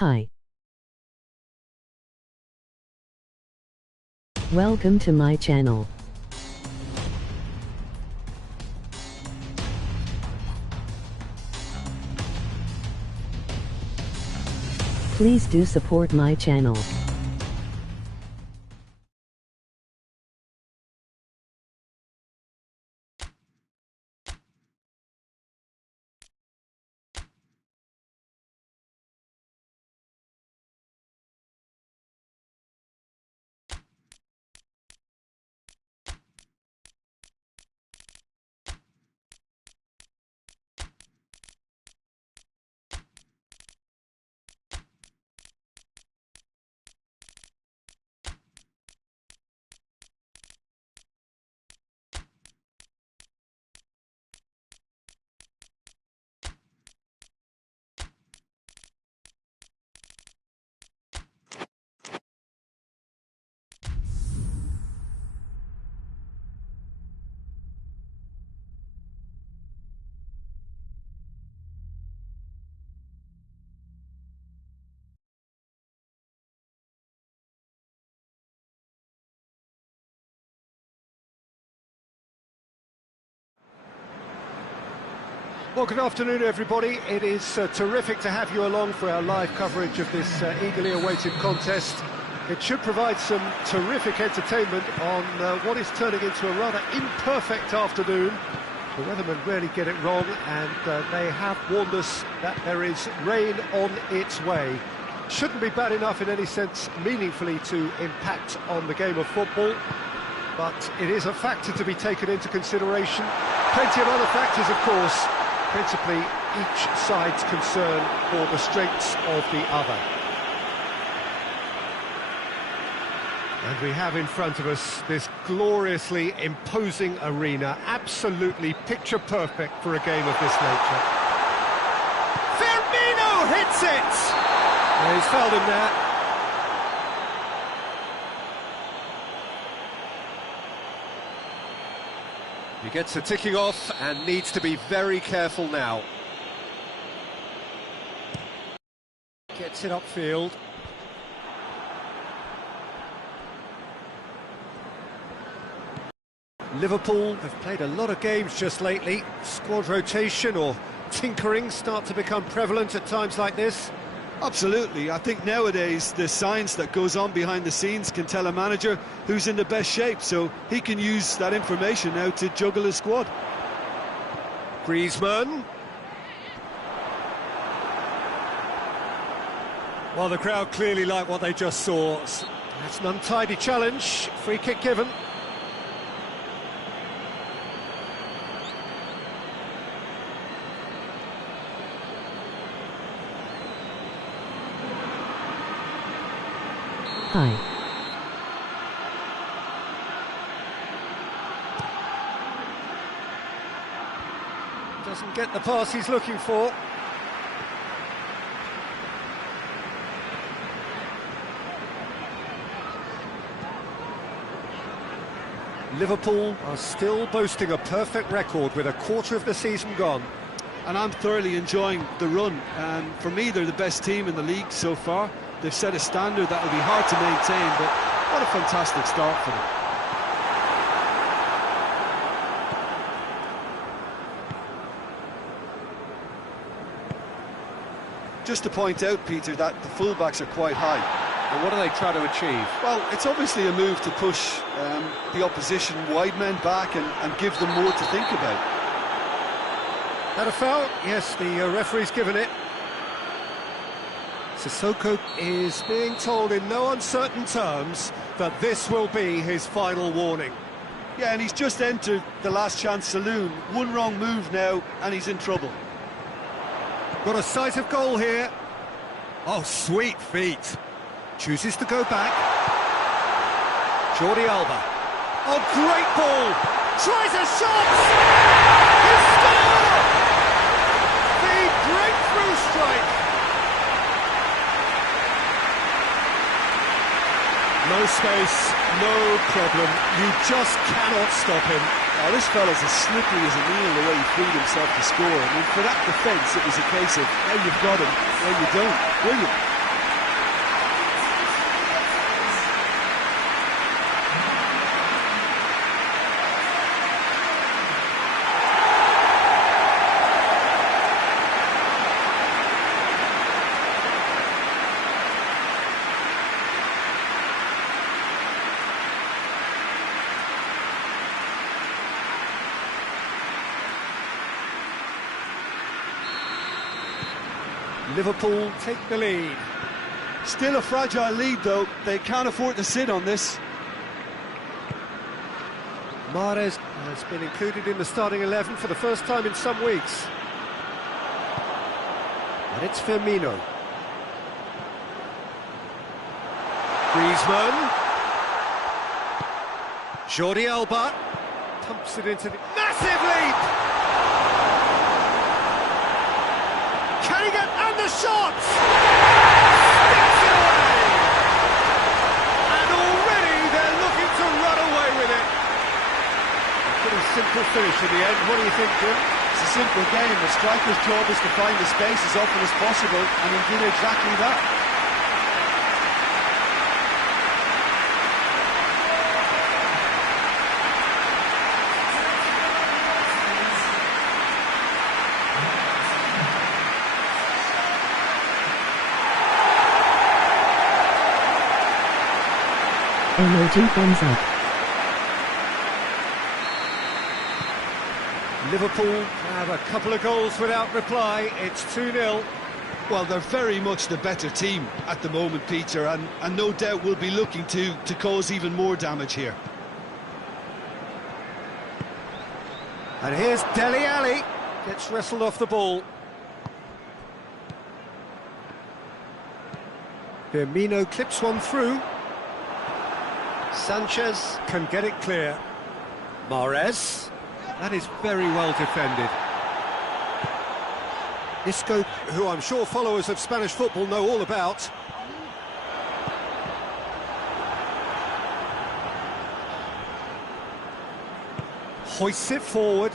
Hi. Welcome to my channel. Please do support my channel. Well, good afternoon, everybody. It is terrific to have you along for our live coverage of this eagerly awaited contest. It should provide some terrific entertainment on what is turning into a rather imperfect afternoon. The weathermen rarely get it wrong, and they have warned us that there is rain on its way. Shouldn't be bad enough in any sense meaningfully to impact on the game of football, but it is a factor to be taken into consideration. Plenty of other factors, of course. Principally, each side's concern for the strengths of the other. And we have in front of us this gloriously imposing arena, absolutely picture-perfect for a game of this nature. Firmino hits it! Yeah, he's fouled him there. He gets a ticking off and needs to be very careful now. Gets it upfield. Liverpool have played a lot of games just lately. Squad rotation or tinkering start to become prevalent at times like this. Absolutely. I think nowadays the science that goes on behind the scenes can tell a manager who's in the best shape, so he can use that information now to juggle his squad. Griezmann. Well, the crowd clearly like what they just saw. That's an untidy challenge. Free kick given. Hi. Doesn't get the pass he's looking for. Liverpool are still boasting a perfect record with a quarter of the season gone. And I'm thoroughly enjoying the run. For me, they're the best team in the league so far. They've set a standard that will be hard to maintain, but what a fantastic start for them. Just to point out, Peter, that the fullbacks are quite high. And what do they try to achieve? Well, it's obviously a move to push the opposition wide men back and give them more to think about. That a foul? Yes, the referee's given it. Sissoko is being told in no uncertain terms that this will be his final warning. Yeah, and he's just entered the last chance saloon. One wrong move now, and he's in trouble. Got a sight of goal here. Oh, sweet feet. Chooses to go back. Jordi Alba. Oh, great ball. Tries a shot. He scored! The breakthrough strike. No space, no problem. You just cannot stop him. Oh, this fella's as slippery as a needle the way he freed himself to score. I mean, for that defence, it was a case of, now you've got him, now you don't. Brilliant. Liverpool take the lead. Still a fragile lead, though. They can't afford to sit on this. Mahrez has been included in the starting 11 for the first time in some weeks. And it's Firmino. Griezmann. Jordi Alba pumps it into the... Massive leap! Can he get... And the shot! Steps it away! And already they're looking to run away with it. A pretty simple finish in the end. What do you think, Jim? It's a simple game. The striker's job is to find the space as often as possible, and he did exactly that. Emoji thumbs up. Liverpool have a couple of goals without reply. It's 2-0. Well, they're very much the better team at the moment, Peter, and no doubt will be looking to cause even more damage here. And here's Dele Alli. Gets wrestled off the ball. Firmino clips one through. Sanchez can get it clear. Mahrez. That is very well defended. Isco, who I'm sure followers of Spanish football know all about. Hoists it forward.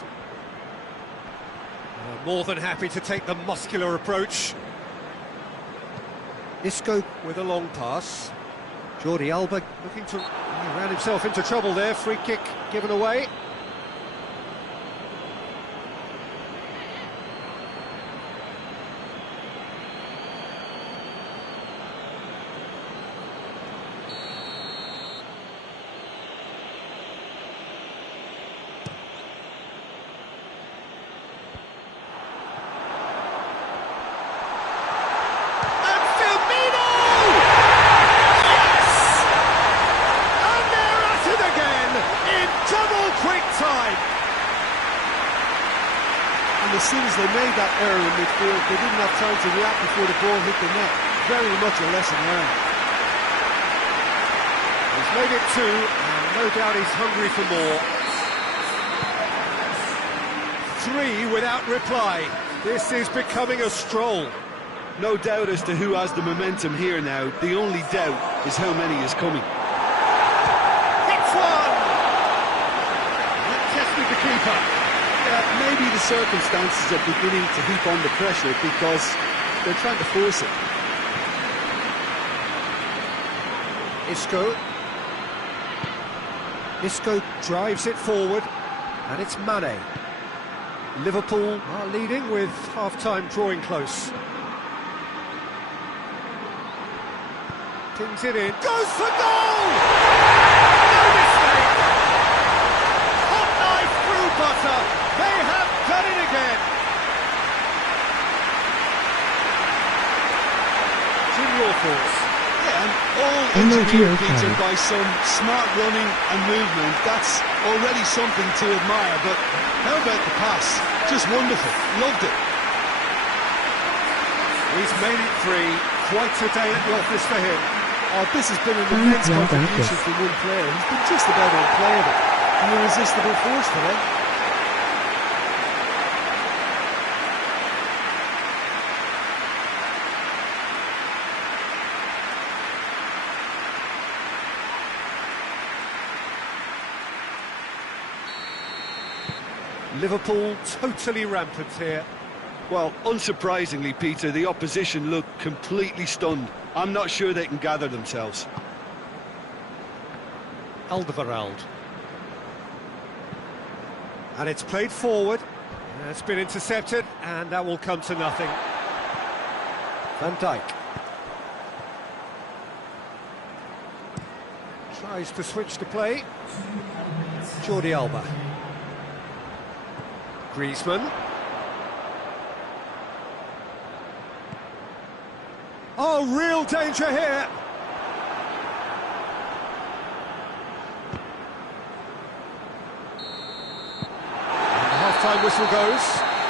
More than happy to take the muscular approach. Isco with a long pass. Jordi Alba looking to... He ran himself into trouble there. Free kick given away. As soon as they made that error in midfield, they didn't have time to react before the ball hit the net. Very much a lesson learned. He's made it 2, and no doubt he's hungry for more. 3 without reply. This is becoming a stroll. No doubt as to who has the momentum here now. The only doubt is how many is coming. Hits one! That tested the keeper. Maybe the circumstances are beginning to heap on the pressure because they're trying to force it. Isco drives it forward, and it's Mane. Liverpool are leading with half-time drawing close. Pings it in, goes for goal! No mistake! Hot knife through butter! They have done it again! Jim, your thoughts? Yeah, and all engineered, Peter, by some smart running and movement. That's already something to admire, but how about the pass? Just wonderful. Loved it. He's made it 3. Quite a day at the office for him. Oh, this has been an immense contribution from one player. He's been just about unplayable. An irresistible force today. Liverpool totally rampant here. Well, unsurprisingly, Peter, the opposition look completely stunned. I'm not sure they can gather themselves. Alderweireld. And it's played forward. It's been intercepted, and that will come to nothing. Van Dijk. Tries to switch the play. Jordi Alba. Griezmann. Oh, real danger here. And the half-time whistle goes.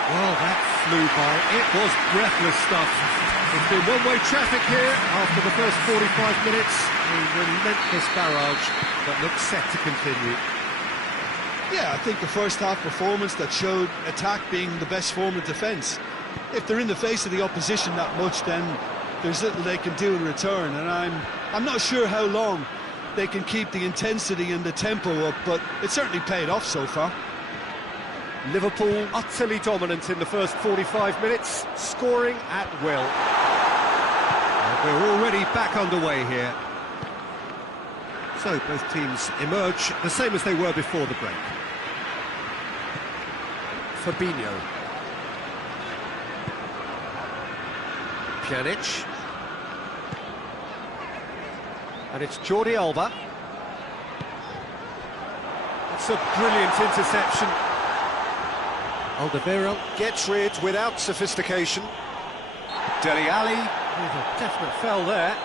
Well, that flew by. It was breathless stuff. It's been one-way traffic here after the first 45 minutes. A relentless barrage that looks set to continue. Yeah, I think the first half performance that showed attack being the best form of defence. If they're in the face of the opposition that much, then there's little they can do in return, and I'm not sure how long they can keep the intensity and the tempo up, but it certainly paid off so far. Liverpool utterly dominant in the first 45 minutes, scoring at will. And we're already back underway here. So both teams emerge the same as they were before the break. Fabinho. Pjanic. And it's Jordi Alba. It's a brilliant interception. Alderweireld gets rid without sophistication. Dele Alli with a definite foul there.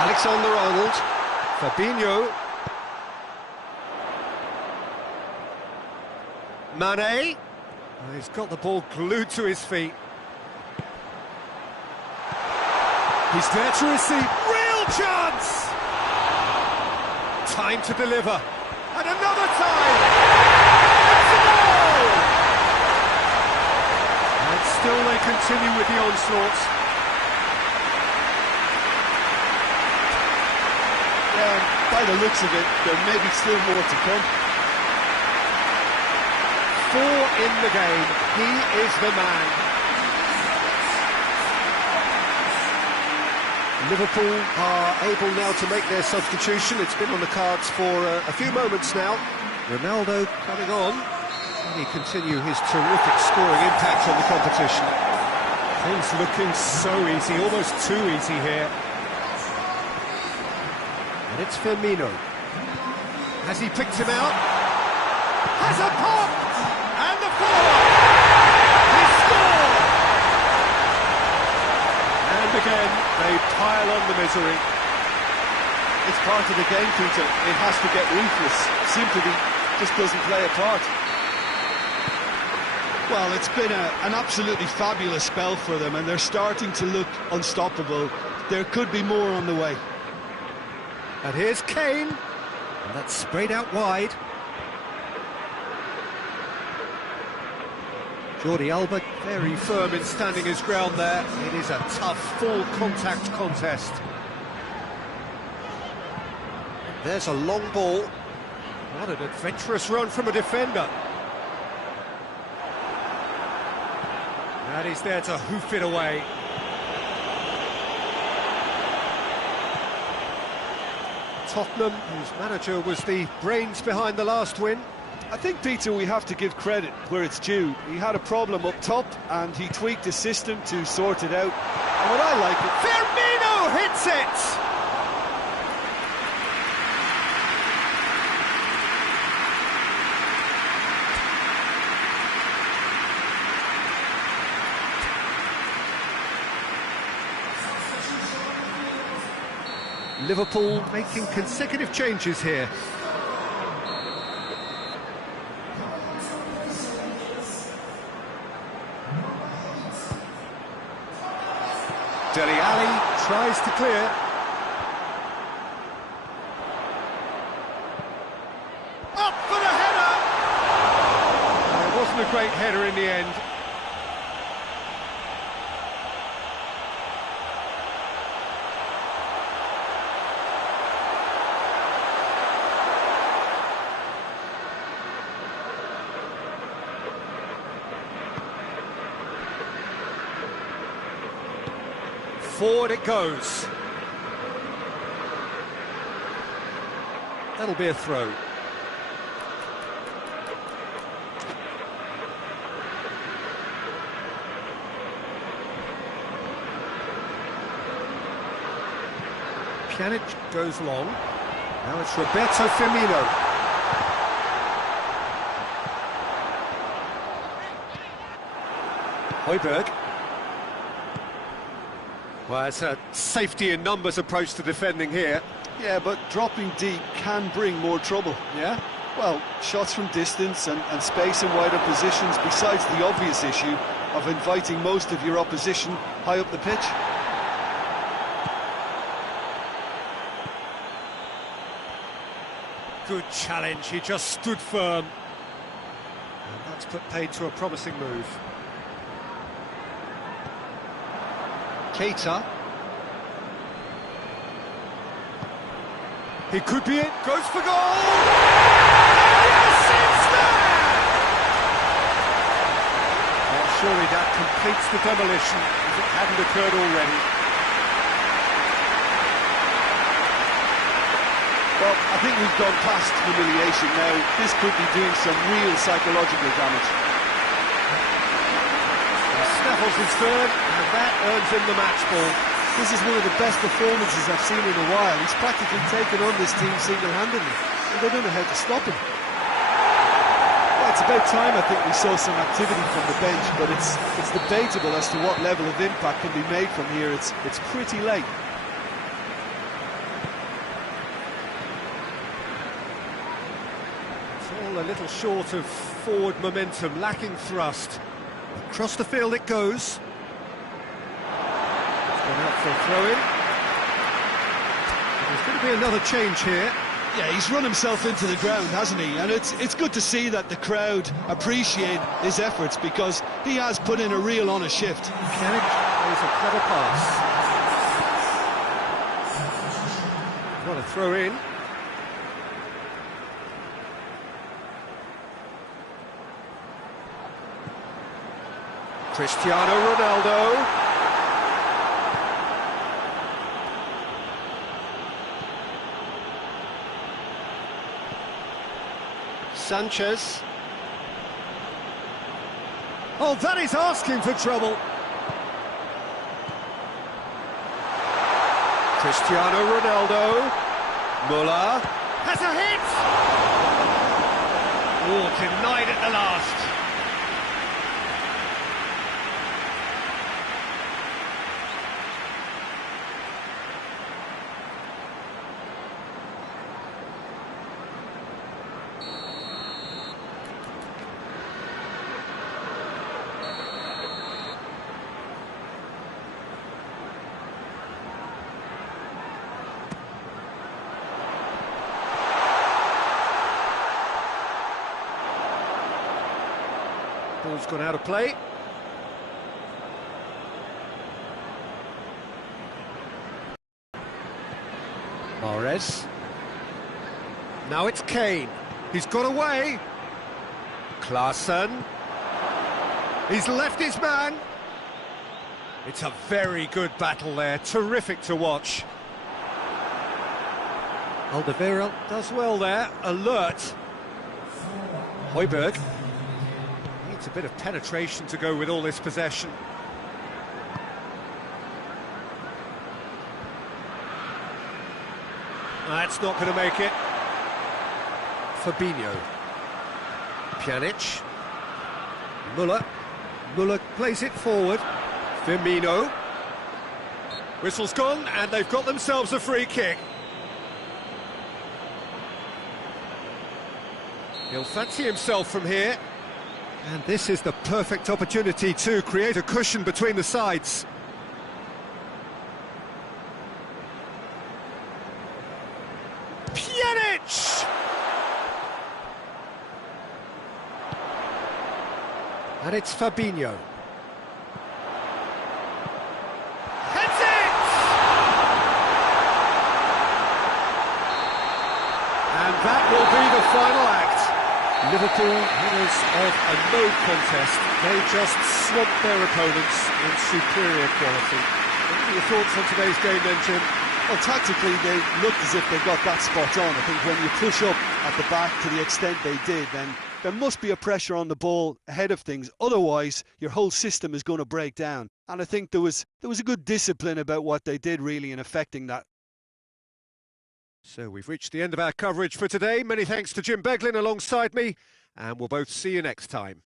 Alexander-Arnold, Fabinho, Mane, he's got the ball glued to his feet. He's there to receive, real chance! Time to deliver, and another time! It's a goal! And still they continue with the onslaught. By the looks of it, there may be still more to come. 4 in the game, he is the man. Liverpool are able now to make their substitution. It's been on the cards for a few moments now. Ronaldo coming on. Can he continue his terrific scoring impact on the competition? Things looking so easy, almost too easy here. And it's Firmino. Has he picked him out? Has a pop! And the follow-up! He scored! And again, they pile on the misery. It's part of the game, Peter. It has to get ruthless. Sympathy just doesn't play a part. Well, it's been an absolutely fabulous spell for them, and they're starting to look unstoppable. There could be more on the way. And here's Kane, and that's sprayed out wide. Jordi Alba very firm in standing his ground there. It is a tough, full-contact contest. There's a long ball. What an adventurous run from a defender. And he's there to hoof it away. Tottenham, whose manager was the brains behind the last win. I think, Peter, we have to give credit where it's due. He had a problem up top, and he tweaked his system to sort it out. And what I like it... Firmino hits it! Liverpool making consecutive changes here. Dele Alli tries to clear. Up for the header! It wasn't a great header in the end. Forward it goes. That'll be a throw. Pjanic goes long. Now it's Roberto Firmino. Højbjerg. Well, it's a safety in numbers approach to defending here. Yeah, but dropping deep can bring more trouble. Yeah? Well, shots from distance and space in wider positions, besides the obvious issue of inviting most of your opposition high up the pitch. Good challenge, he just stood firm. And that's put paid to a promising move. Keita. He could be it, goes for goal! Yes, it's there! Well, surely that completes the demolition if it hadn't occurred already. Well, I think we've gone past humiliation now. This could be doing some real psychological damage. He snaffles his third, and that earns him the match ball. This is one of the best performances I've seen in a while. He's practically taken on this team single-handedly, and they don't know how to stop him. Well, it's about time I think we saw some activity from the bench, but it's debatable as to what level of impact can be made from here. It's pretty late. It's all a little short of forward momentum, lacking thrust. Across the field it goes. Gone out for a throw-in. There's going to be another change here. Yeah, he's run himself into the ground, hasn't he? And it's good to see that the crowd appreciate his efforts, because he has put in a real honest shift. Pjanic plays a clever pass. What a throw-in. Cristiano Ronaldo. Sanchez. Oh, that is asking for trouble. Cristiano Ronaldo. Müller has a hit. Oh, denied at the last. Ball's gone out of play. Mahrez. Now it's Kane. He's got away. Klaassen. He's left his man. It's a very good battle there. Terrific to watch. Alderweireld does well there. Alert. Højbjerg. Needs a bit of penetration to go with all this possession. That's not going to make it. Fabinho. Pjanic. Müller. Müller plays it forward. Firmino. Whistle's gone, and they've got themselves a free kick. He'll fancy himself from here. And this is the perfect opportunity to create a cushion between the sides. Pjanic! And it's Fabinho. Heads it! And that will be the final act. Liverpool, winners of a no contest. They just swamped their opponents in superior quality. What are your thoughts on today's game then, Jim? Well, tactically, they looked as if they got that spot on. I think when you push up at the back to the extent they did, then there must be a pressure on the ball ahead of things. Otherwise, your whole system is going to break down. And I think there was a good discipline about what they did, really, in affecting that. So we've reached the end of our coverage for today. Many thanks to Jim Beglin alongside me, and we'll both see you next time.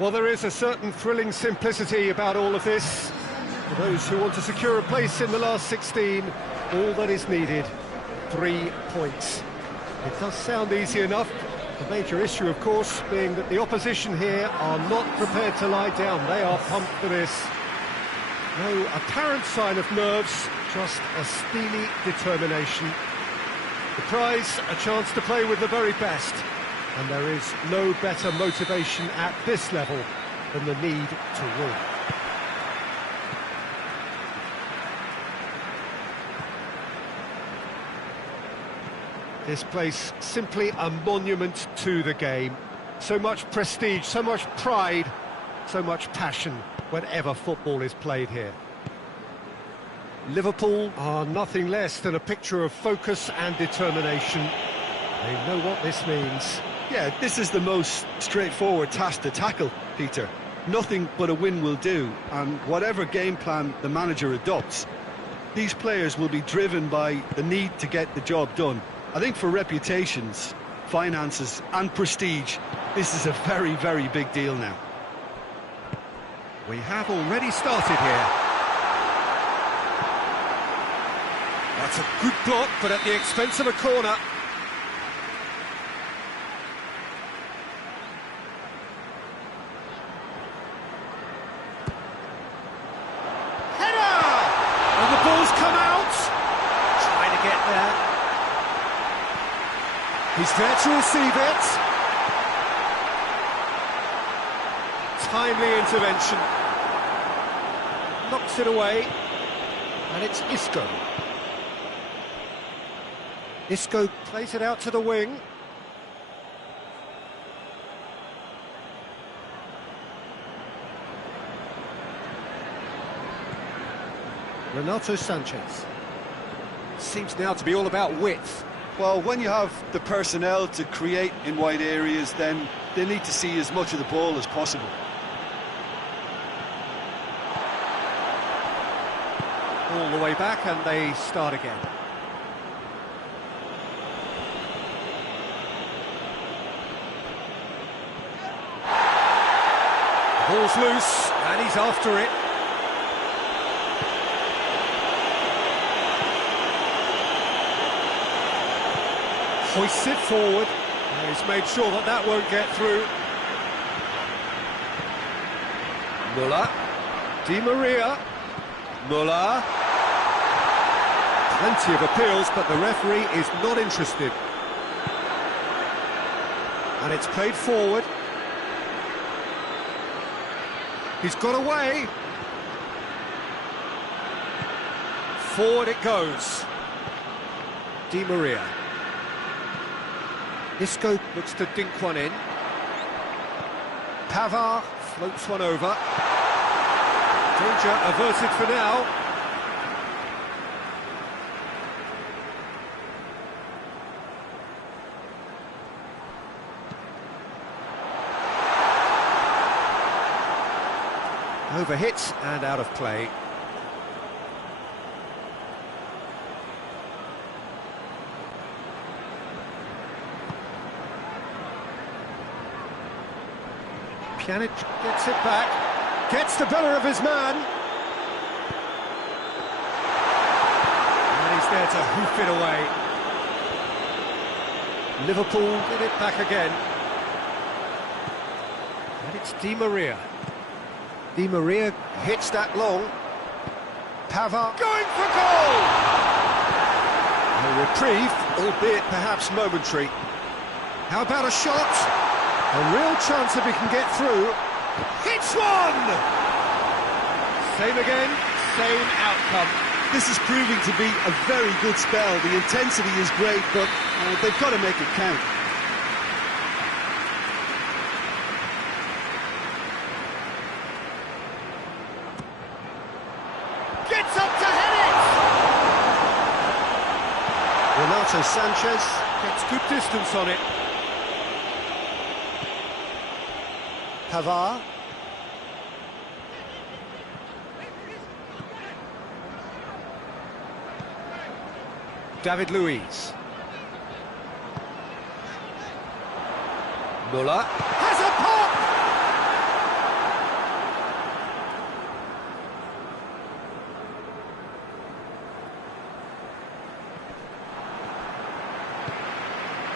Well, there is a certain thrilling simplicity about all of this. For those who want to secure a place in the last 16, all that is needed, 3 points. It does sound easy enough. The major issue, of course, being that the opposition here are not prepared to lie down. They are pumped for this. No apparent sign of nerves, just a steely determination. The prize, a chance to play with the very best. And there is no better motivation at this level than the need to win. This place, simply a monument to the game. So much prestige, so much pride, so much passion whenever football is played here. Liverpool are nothing less than a picture of focus and determination. They know what this means. Yeah, this is the most straightforward task to tackle, Peter. Nothing but a win will do, and whatever game plan the manager adopts, these players will be driven by the need to get the job done. I think for reputations, finances and prestige, this is a very, very big deal now. We have already started here. That's a good block, but at the expense of a corner. He's there to receive it. Timely intervention. Knocks it away. And it's Isco. Isco plays it out to the wing. Renato Sanchez. Seems now to be all about width. Well, when you have the personnel to create in wide areas, then they need to see as much of the ball as possible. All the way back, and they start again. Ball's loose, and he's after it. Hoists it forward. And he's made sure that that won't get through. Muller. Di Maria. Muller. Plenty of appeals, but the referee is not interested. And it's played forward. He's got away. Forward it goes. Di Maria. Isco looks to dink one in. Pavard floats one over. Danger averted for now. Overhit and out of play. Pjanic gets it back, gets the better of his man. And he's there to hoof it away. Liverpool get it back again. And it's Di Maria. Di Maria hits that long. Pavard going for goal! A reprieve, albeit perhaps momentary. How about a shot? A real chance if he can get through. Hits one! Same again, same outcome. This is proving to be a very good spell. The intensity is great, but they've got to make it count. Gets up to head it! Renato Sanchez gets good distance on it. Pavard. David Luiz. Muller has a pop!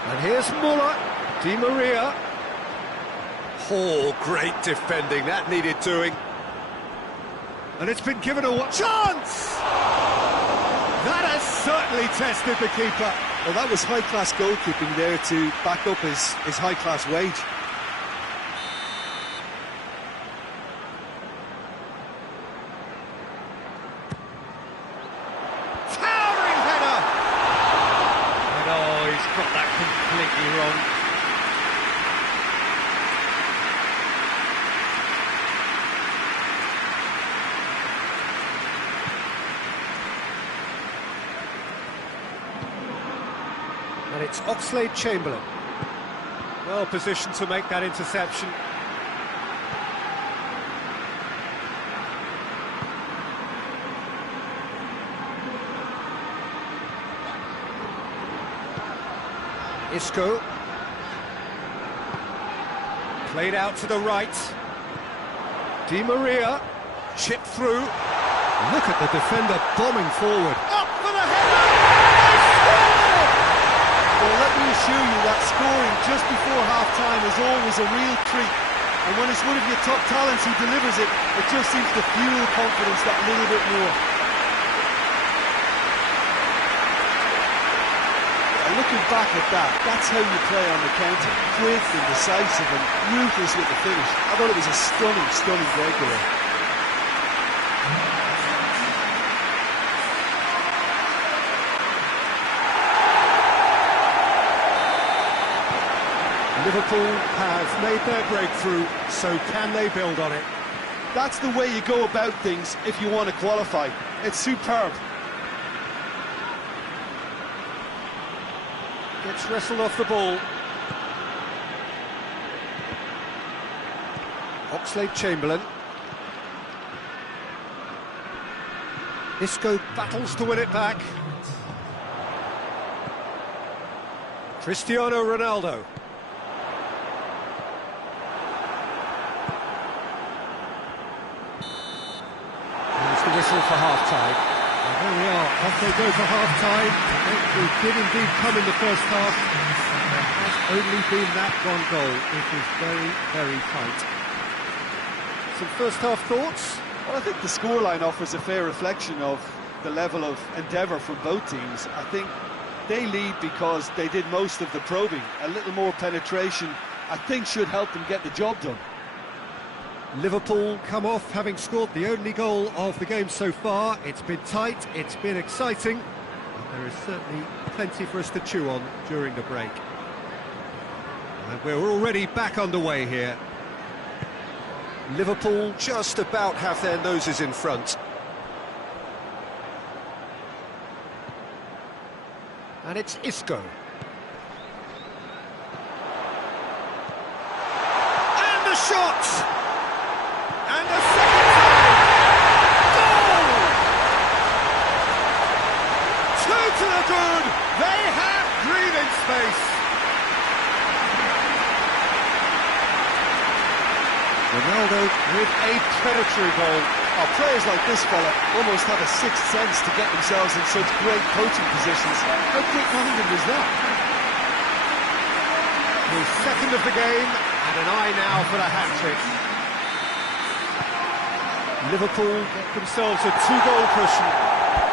And here's Muller. Di Maria. Oh, great defending, that needed doing. And it's been given a chance! That has certainly tested the keeper. Well, that was high-class goalkeeping there to back up his high-class wage. Towering header! And oh, he's got that completely wrong. And it's Oxlade-Chamberlain. Well positioned to make that interception. Isco. Played out to the right. Di Maria. Chipped through. Look at the defender bombing forward. Up for the header! Well, let me assure you that scoring just before half-time is always a real treat. And when it's one of your top talents who delivers it, it just seems to fuel confidence that little bit more. And looking back at that, that's how you play on the counter. Quick and decisive and ruthless with the finish. I thought it was a stunning, stunning breakaway. Liverpool have made their breakthrough, so can they build on it? That's the way you go about things if you want to qualify. It's superb. Gets wrestled off the ball. Oxlade-Chamberlain. Isco battles to win it back. Cristiano Ronaldo. Here's the whistle for half-time. And there we are, off they go for half-time. We did indeed come in the first half. There has only been that one goal. It was very, very tight. Some first-half thoughts? Well, I think the scoreline offers a fair reflection of the level of endeavour from both teams. I think they lead because they did most of the probing. A little more penetration, I think, should help them get the job done. Liverpool come off having scored the only goal of the game so far. It's been tight, it's been exciting, and there is certainly plenty for us to chew on during the break. And we're already back underway here. Liverpool just about have their noses in front. And it's Isco. And the shot! And the second time! Goal! 2 to the good! They have breathing space! Ronaldo with a predatory goal. Oh, players like this fella almost have a sixth sense to get themselves in such great coaching positions. How quick-minded is that? His second of the game, and an eye now for the hat-trick. Liverpool get themselves a 2-goal cushion.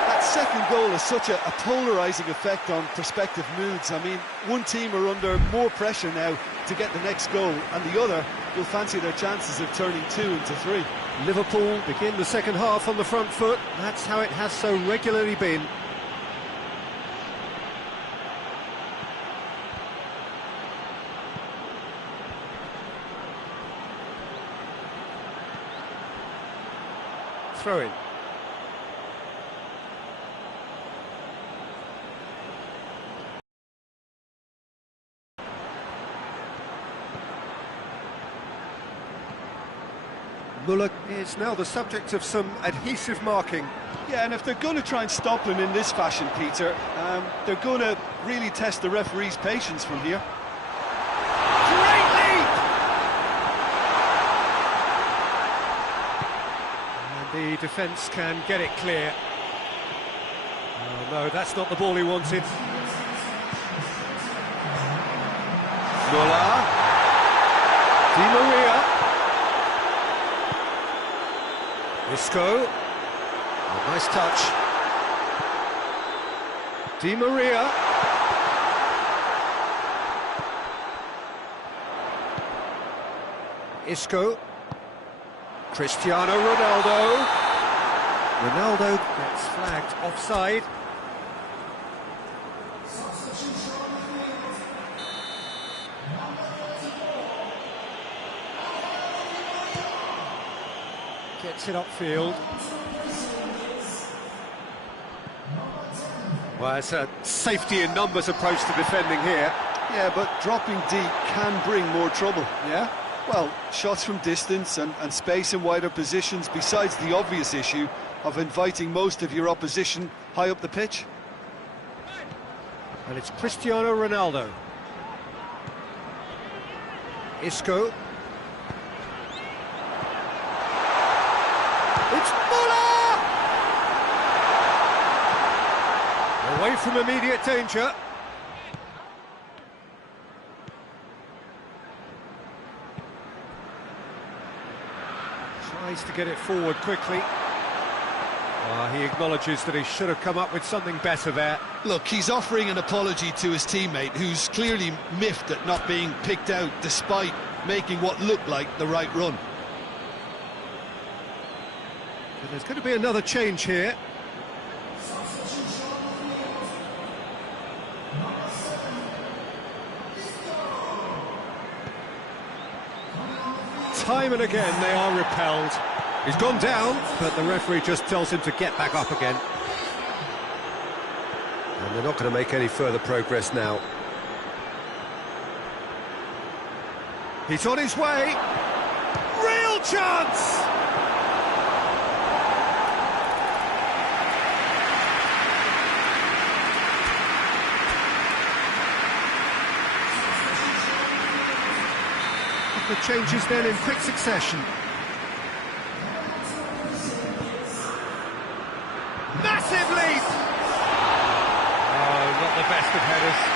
That second goal has such a polarising effect on prospective moods. I mean, one team are under more pressure now to get the next goal, and the other will fancy their chances of turning 2 into 3. Liverpool begin the second half on the front foot. That's how it has so regularly been. Throw in. Muller is now the subject of some adhesive marking. Yeah, and if they're going to try and stop him in this fashion, Peter, they're going to really test the referee's patience from here. Great leap! And the defence can get it clear. Oh no, that's not the ball he wanted. Muller. Di Maria. Isco, oh, nice touch. Di Maria. Isco. Cristiano Ronaldo. Ronaldo gets flagged offside. Gets it upfield. Well, it's a safety in numbers approach to defending here. Yeah, but dropping deep can bring more trouble, yeah? Well, shots from distance and space in wider positions, besides the obvious issue of inviting most of your opposition high up the pitch. And it's Cristiano Ronaldo. Isco. It's Muller! Away from immediate danger. Tries to get it forward quickly. He acknowledges that he should have come up with something better there. Look, he's offering an apology to his teammate, who's clearly miffed at not being picked out despite making what looked like the right run. But there's going to be another change here. Time and again they are repelled. He's gone down, but the referee just tells him to get back up again. And they're not going to make any further progress now. He's on his way. Real chance! The changes then in quick succession. Massive leap! Oh, not the best of headers.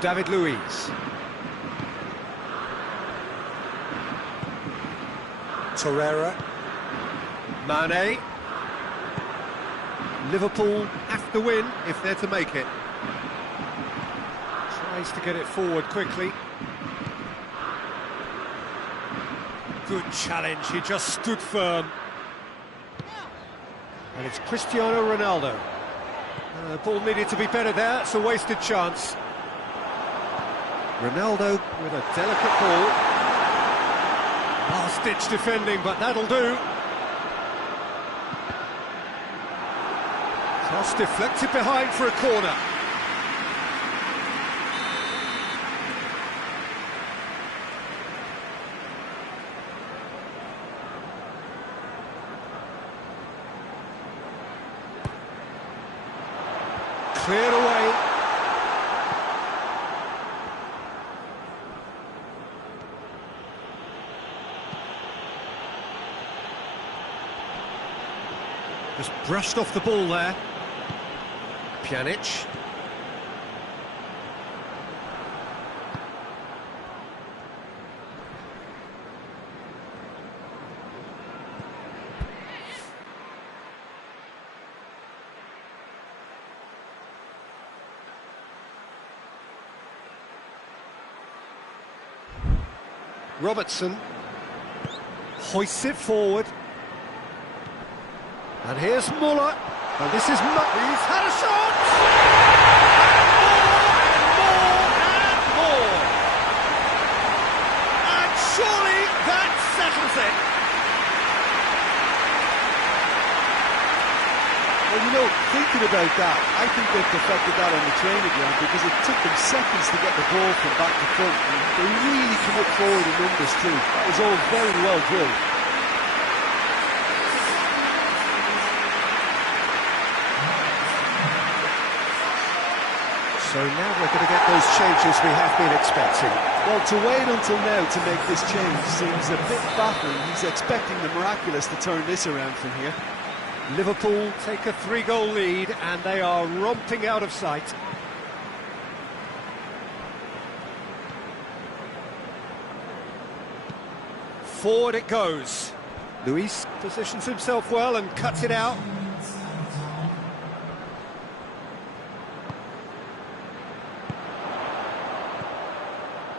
David Luiz. Torreira. Mane. Liverpool have to win if they're to make it. Tries to get it forward quickly. Good challenge, he just stood firm. And it's Cristiano Ronaldo. The ball needed to be better there, it's a wasted chance. Ronaldo with a delicate ball. Last-ditch defending, but that'll do. Cross deflected behind for a corner. Cleared away. Just brushed off the ball there. Pjanic. Robertson hoists it forward. And here's Muller. And this is He's had a shot! And more! And surely that settles it. Well, you know, thinking about that, I think they've perfected that on the training ground because it took them seconds to get the ball from back to front. And they really commit forward in numbers too. That was all very well drilled. So now we're going to get those changes we have been expecting. Well, to wait until now to make this change seems a bit baffling. He's expecting the miraculous to turn this around from here. Liverpool take a 3-goal lead and they are romping out of sight. Forward it goes. Luis positions himself well and cuts it out.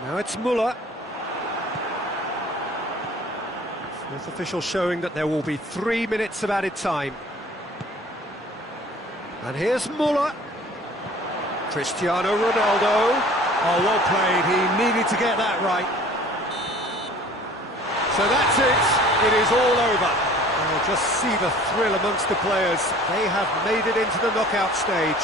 Now it's Muller. Fourth official showing that there will be 3 minutes of added time. And here's Muller. Cristiano Ronaldo. Oh, well played. He needed to get that right. So that's it. It is all over. Oh, just see the thrill amongst the players. They have made it into the knockout stage.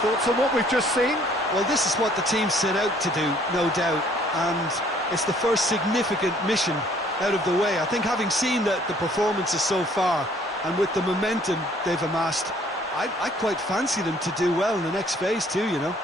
Thoughts on what we've just seen? Well, this is what the team set out to do, no doubt, and it's the first significant mission out of the way. I think having seen the performances so far, and with the momentum they've amassed, I quite fancy them to do well in the next phase too, you know.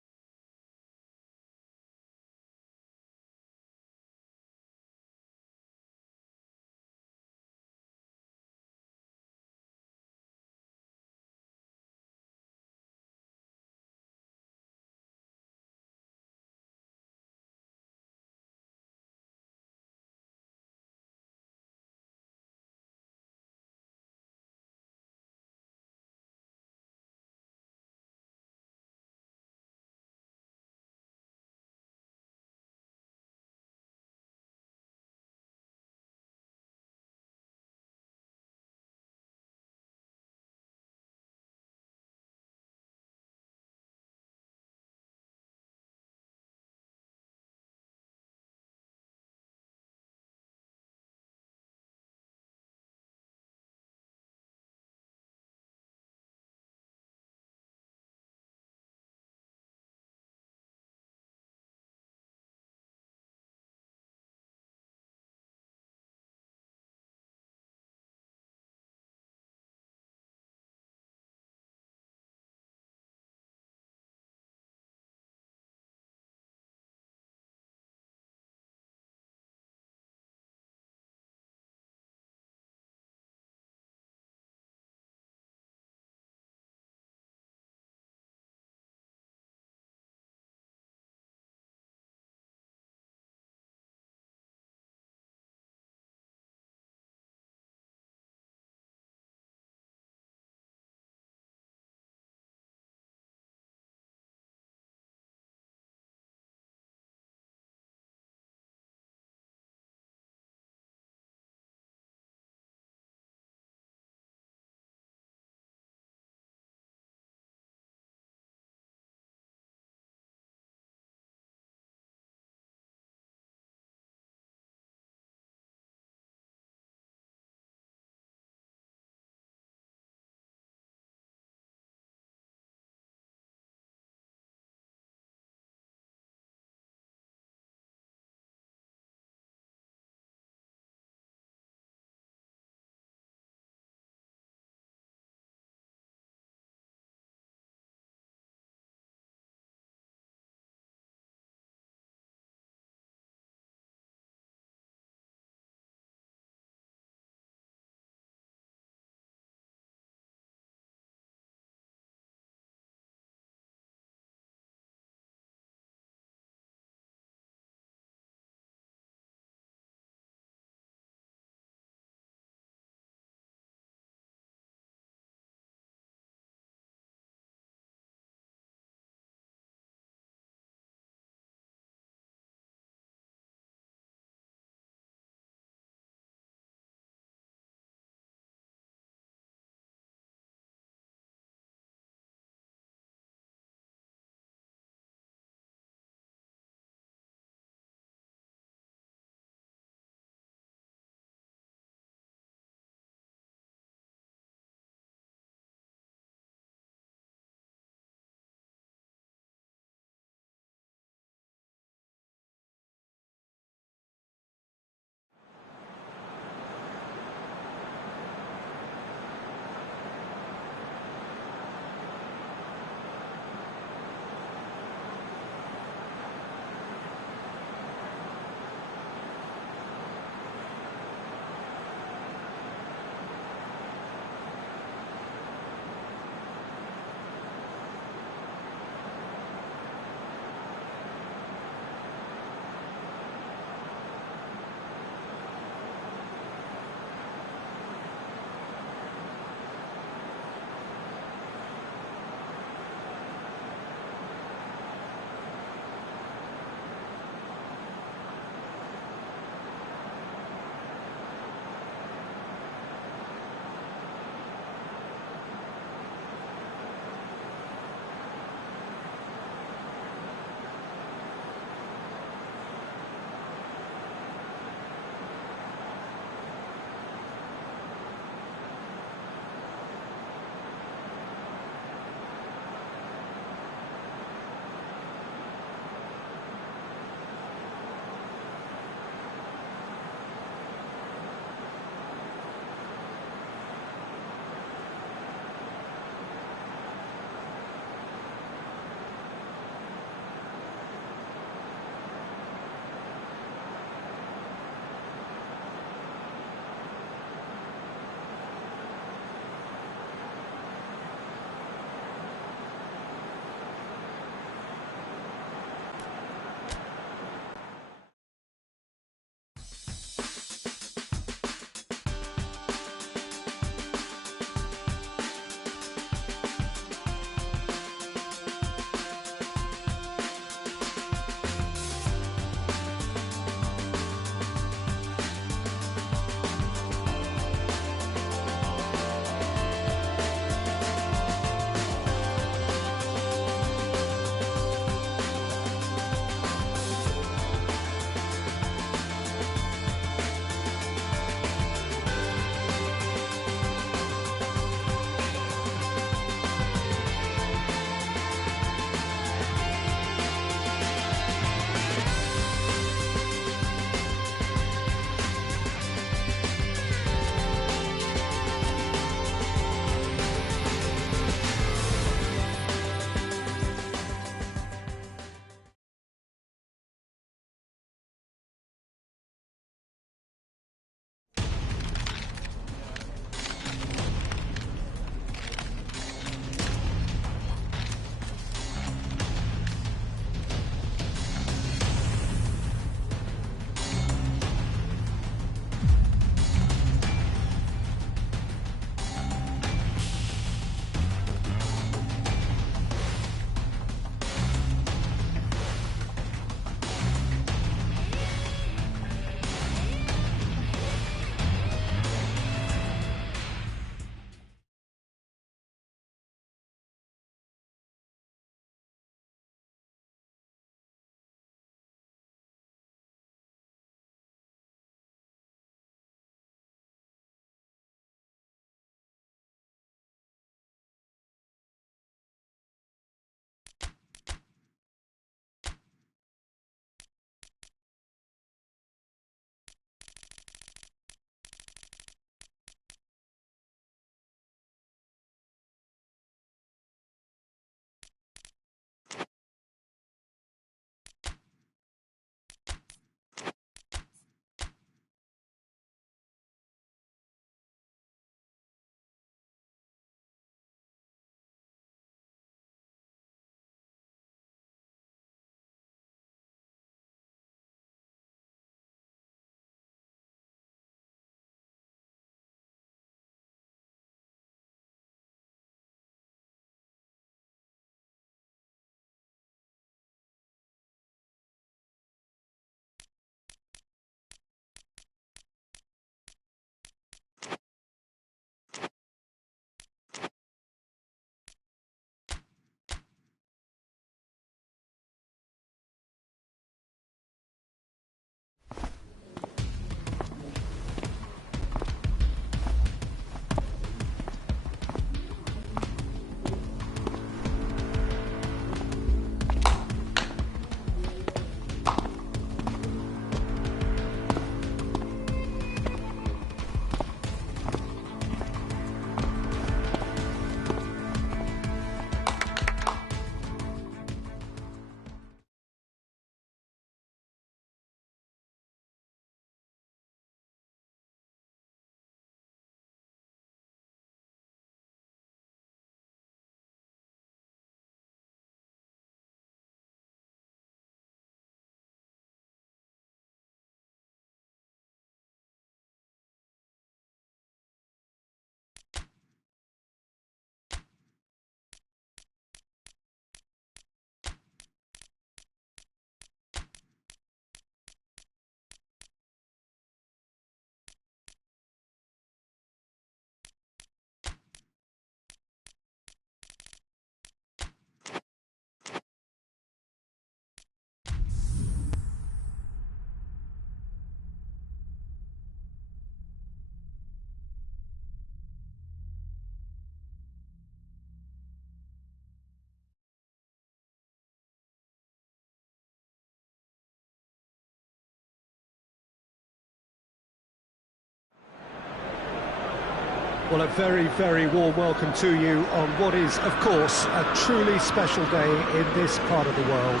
Well, a very, very warm welcome to you on what is, of course, a truly special day in this part of the world.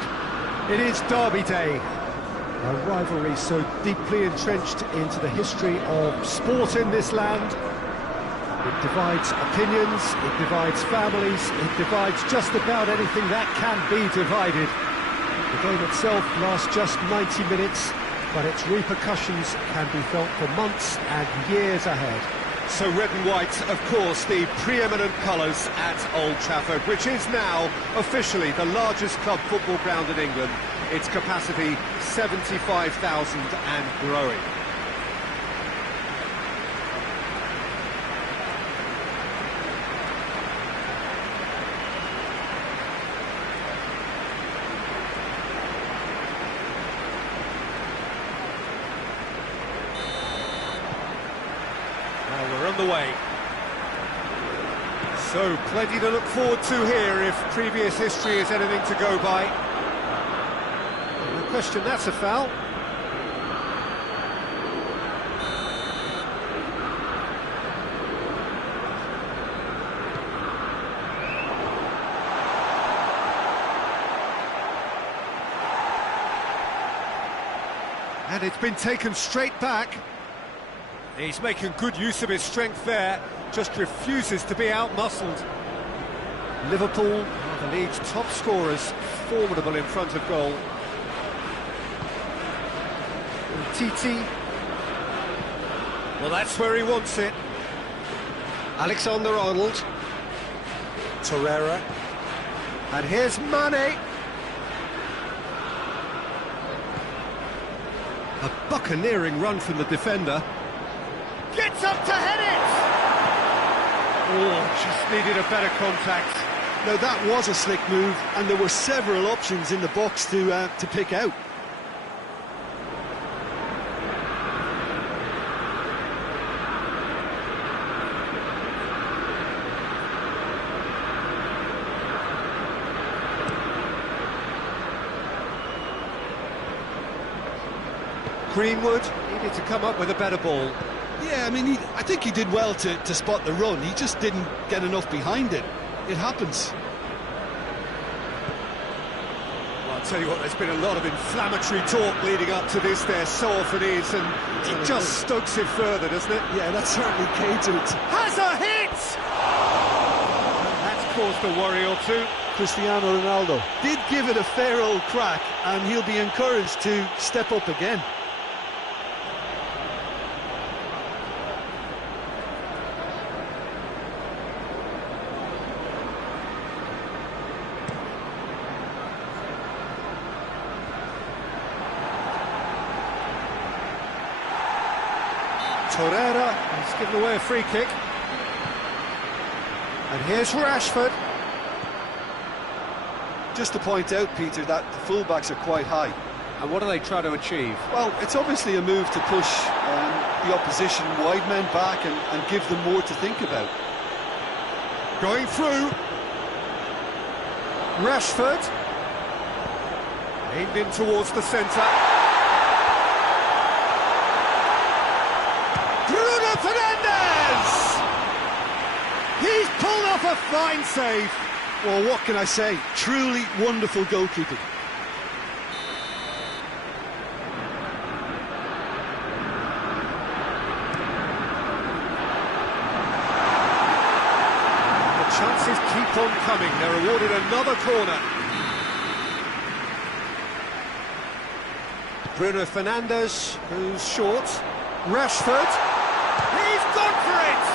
It is Derby Day, a rivalry so deeply entrenched into the history of sport in this land. It divides opinions, it divides families, it divides just about anything that can be divided. The game itself lasts just 90 minutes, but its repercussions can be felt for months and years ahead. So red and white, of course, the preeminent colours at Old Trafford, which is now officially the largest club football ground in England. Its capacity 75,000 and growing. We're on the way. So, plenty to look forward to here if previous history is anything to go by. No question, that's a foul. And it's been taken straight back. He's making good use of his strength there, just refuses to be out-muscled. Liverpool are the league's top scorers, formidable in front of goal. Titi. Well, that's where he wants it. Alexander-Arnold. Torreira. And here's Mane. A buccaneering run from the defender. Gets up to head it! Oh, just needed a better contact. Now that was a slick move, and there were several options in the box to pick out. Greenwood needed to come up with a better ball. Yeah, I mean, I think he did well to spot the run. He just didn't get enough behind it. It happens. Well, I'll tell you what, there's been a lot of inflammatory talk leading up to this. There so often is, and it just stokes it further, doesn't it? Yeah, that certainly catered. Has a hit! That's caused a worry or two. Cristiano Ronaldo did give it a fair old crack, and he'll be encouraged to step up again. Torreira has given away a free kick. And here's Rashford. Just to point out, Peter, that the fullbacks are quite high. And what are they trying to achieve? Well, it's obviously a move to push the opposition wide men back and give them more to think about. Going through. Rashford. Aimed in towards the centre. He's pulled off a fine save. Well, what can I say? Truly wonderful goalkeeping. The chances keep on coming. They're awarded another corner. Bruno Fernandes, who's short. Rashford. He's gone for it!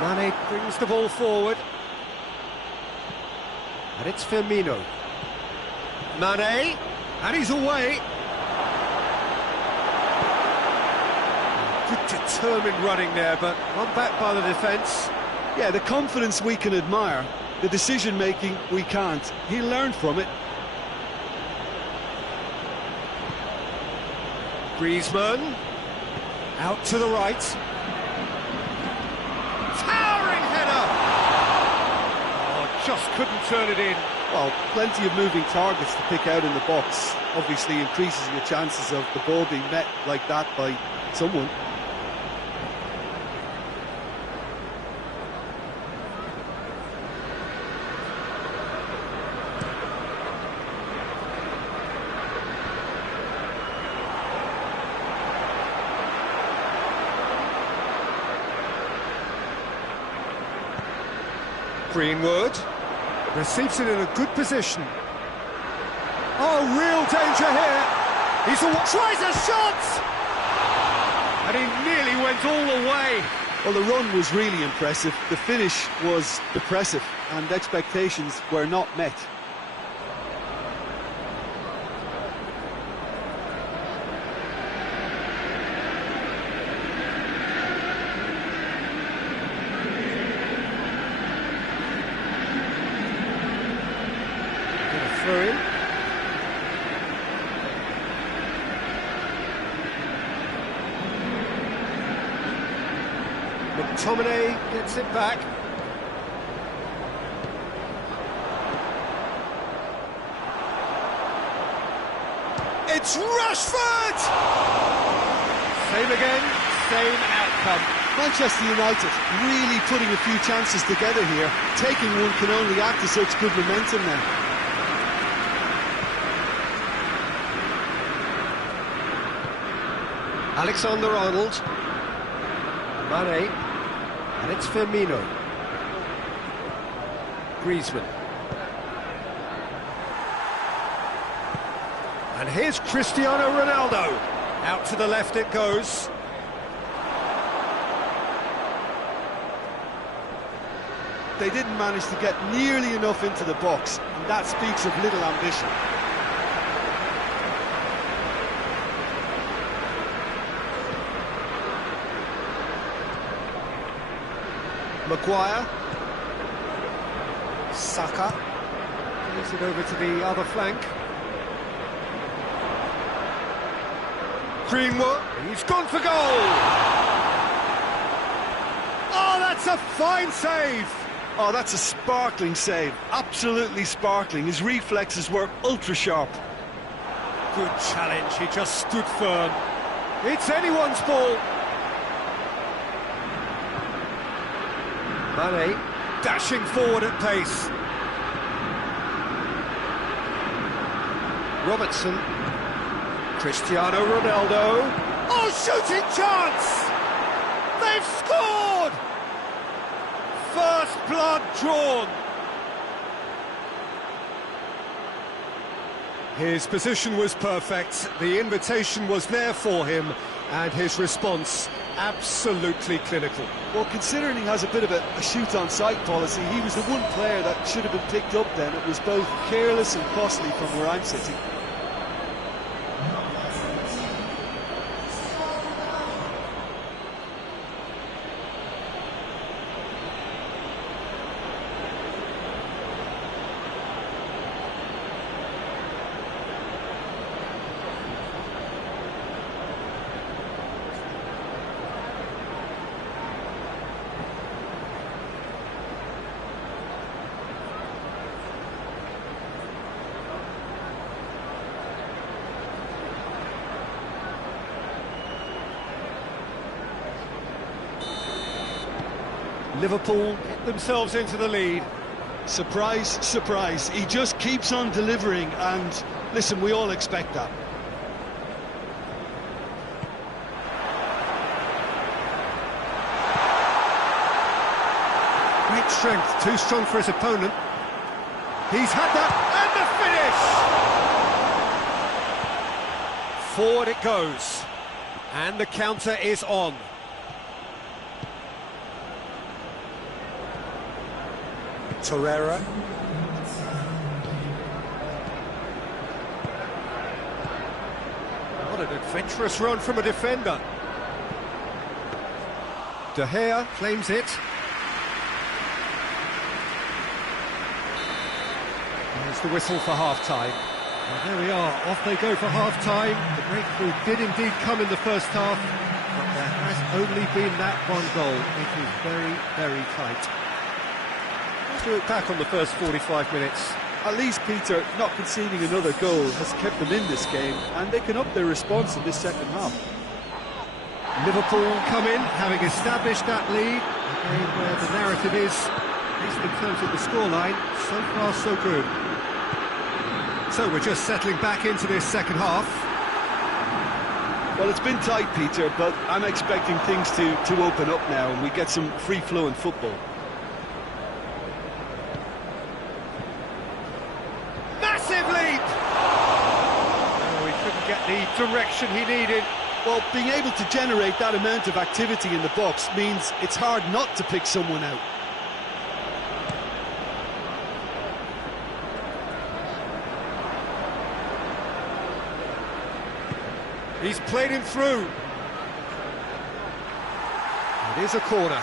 Mane brings the ball forward. And it's Firmino. Mane, and he's away. Good determined running there, but run back by the defence. Yeah, the confidence we can admire, the decision-making we can't. He learned from it. Griezmann. Out to the right. Towering header! Oh, just couldn't turn it in. Well, plenty of moving targets to pick out in the box. Obviously increases your chances of the ball being met like that by someone. Greenwood receives it in a good position. Oh, real danger here. Tries a shot! And he nearly went all the way. Well, the run was really impressive. The finish was depressive, and expectations were not met. Throw in. McTominay gets it back. It's Rashford! Same again, same outcome. Manchester United really putting a few chances together here. Taking one can only add to such good momentum now. Alexander-Arnold, Mane, and it's Firmino. Griezmann. And here's Cristiano Ronaldo. Out to the left it goes. They didn't manage to get nearly enough into the box, and that speaks of little ambition. Maguire. Saka. Plays it over to the other flank. Greenwood, he's gone for goal! Oh, that's a fine save! Oh, that's a sparkling save. Absolutely sparkling. His reflexes were ultra sharp. Good challenge, he just stood firm. It's anyone's ball. Mane. Dashing forward at pace. Robertson. Cristiano Ronaldo. Oh, shooting chance! They've scored! First blood drawn. His position was perfect, the invitation was there for him, and his response absolutely clinical. Well, considering he has a bit of a shoot-on-sight policy, he was the one player that should have been picked up then. It was both careless and costly from where I'm sitting. Liverpool get themselves into the lead. Surprise, surprise. He just keeps on delivering, and listen, we all expect that. Great strength, too strong for his opponent. He's had that, and the finish! Forward it goes, and the counter is on. Torreira. What an adventurous run from a defender. De Gea claims it. There's the whistle for half-time. Well, there we are, off they go for half-time. The breakthrough did indeed come in the first half, but there only been that one goal. It is very, very tight. Let's look back on the first 45 minutes. At least, Peter, not conceding another goal has kept them in this game, and they can up their response in this second half. Liverpool come in, having established that lead. Again, where the narrative is, at least in terms of the scoreline, so far so good. So we're just settling back into this second half. Well, it's been tight, Peter, but I'm expecting things to open up now and we get some free-flowing football. Massive leap! Oh, he couldn't get the direction he needed. Well, being able to generate that amount of activity in the box means it's hard not to pick someone out. He's played him through. It is a corner.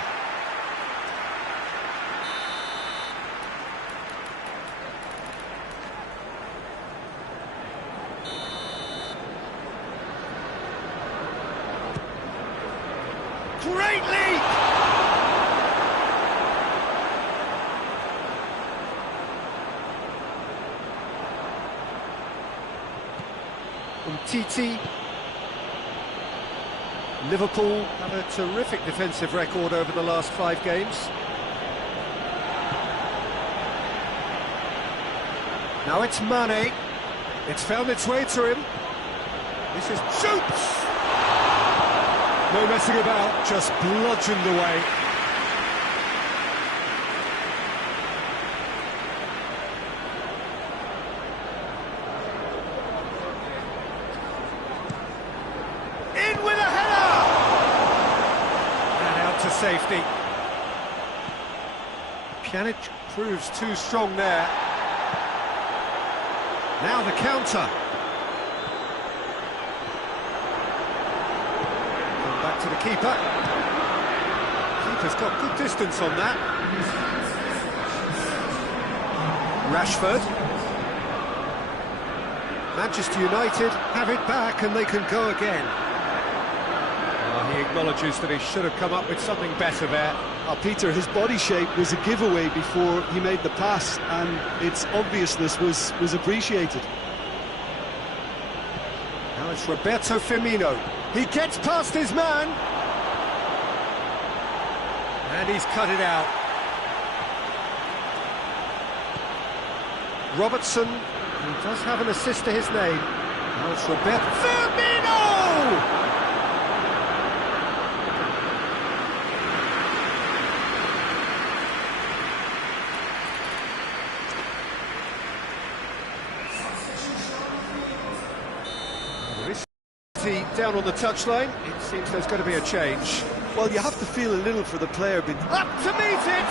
Great leap! Titi. Liverpool have a terrific defensive record over the last 5 games. Now it's Mane. It's found its way to him. This is shoots! No messing about, just bludgeoned away. In with a header! And out to safety. Pjanic proves too strong there. Now the counter. Back to the keeper. Keeper's got good distance on that. Rashford. Manchester United have it back and they can go again. He acknowledges that he should have come up with something better there. Peter, his body shape was a giveaway before he made the pass, and its obviousness was appreciated. Now it's Roberto Firmino. He gets past his man. And he's cut it out. Robertson, he does have an assist to his name. Now it's Roberto Firmino! Down on the touchline, it seems there's going to be a change. Well, you have to feel a little for the player. Up to meet it!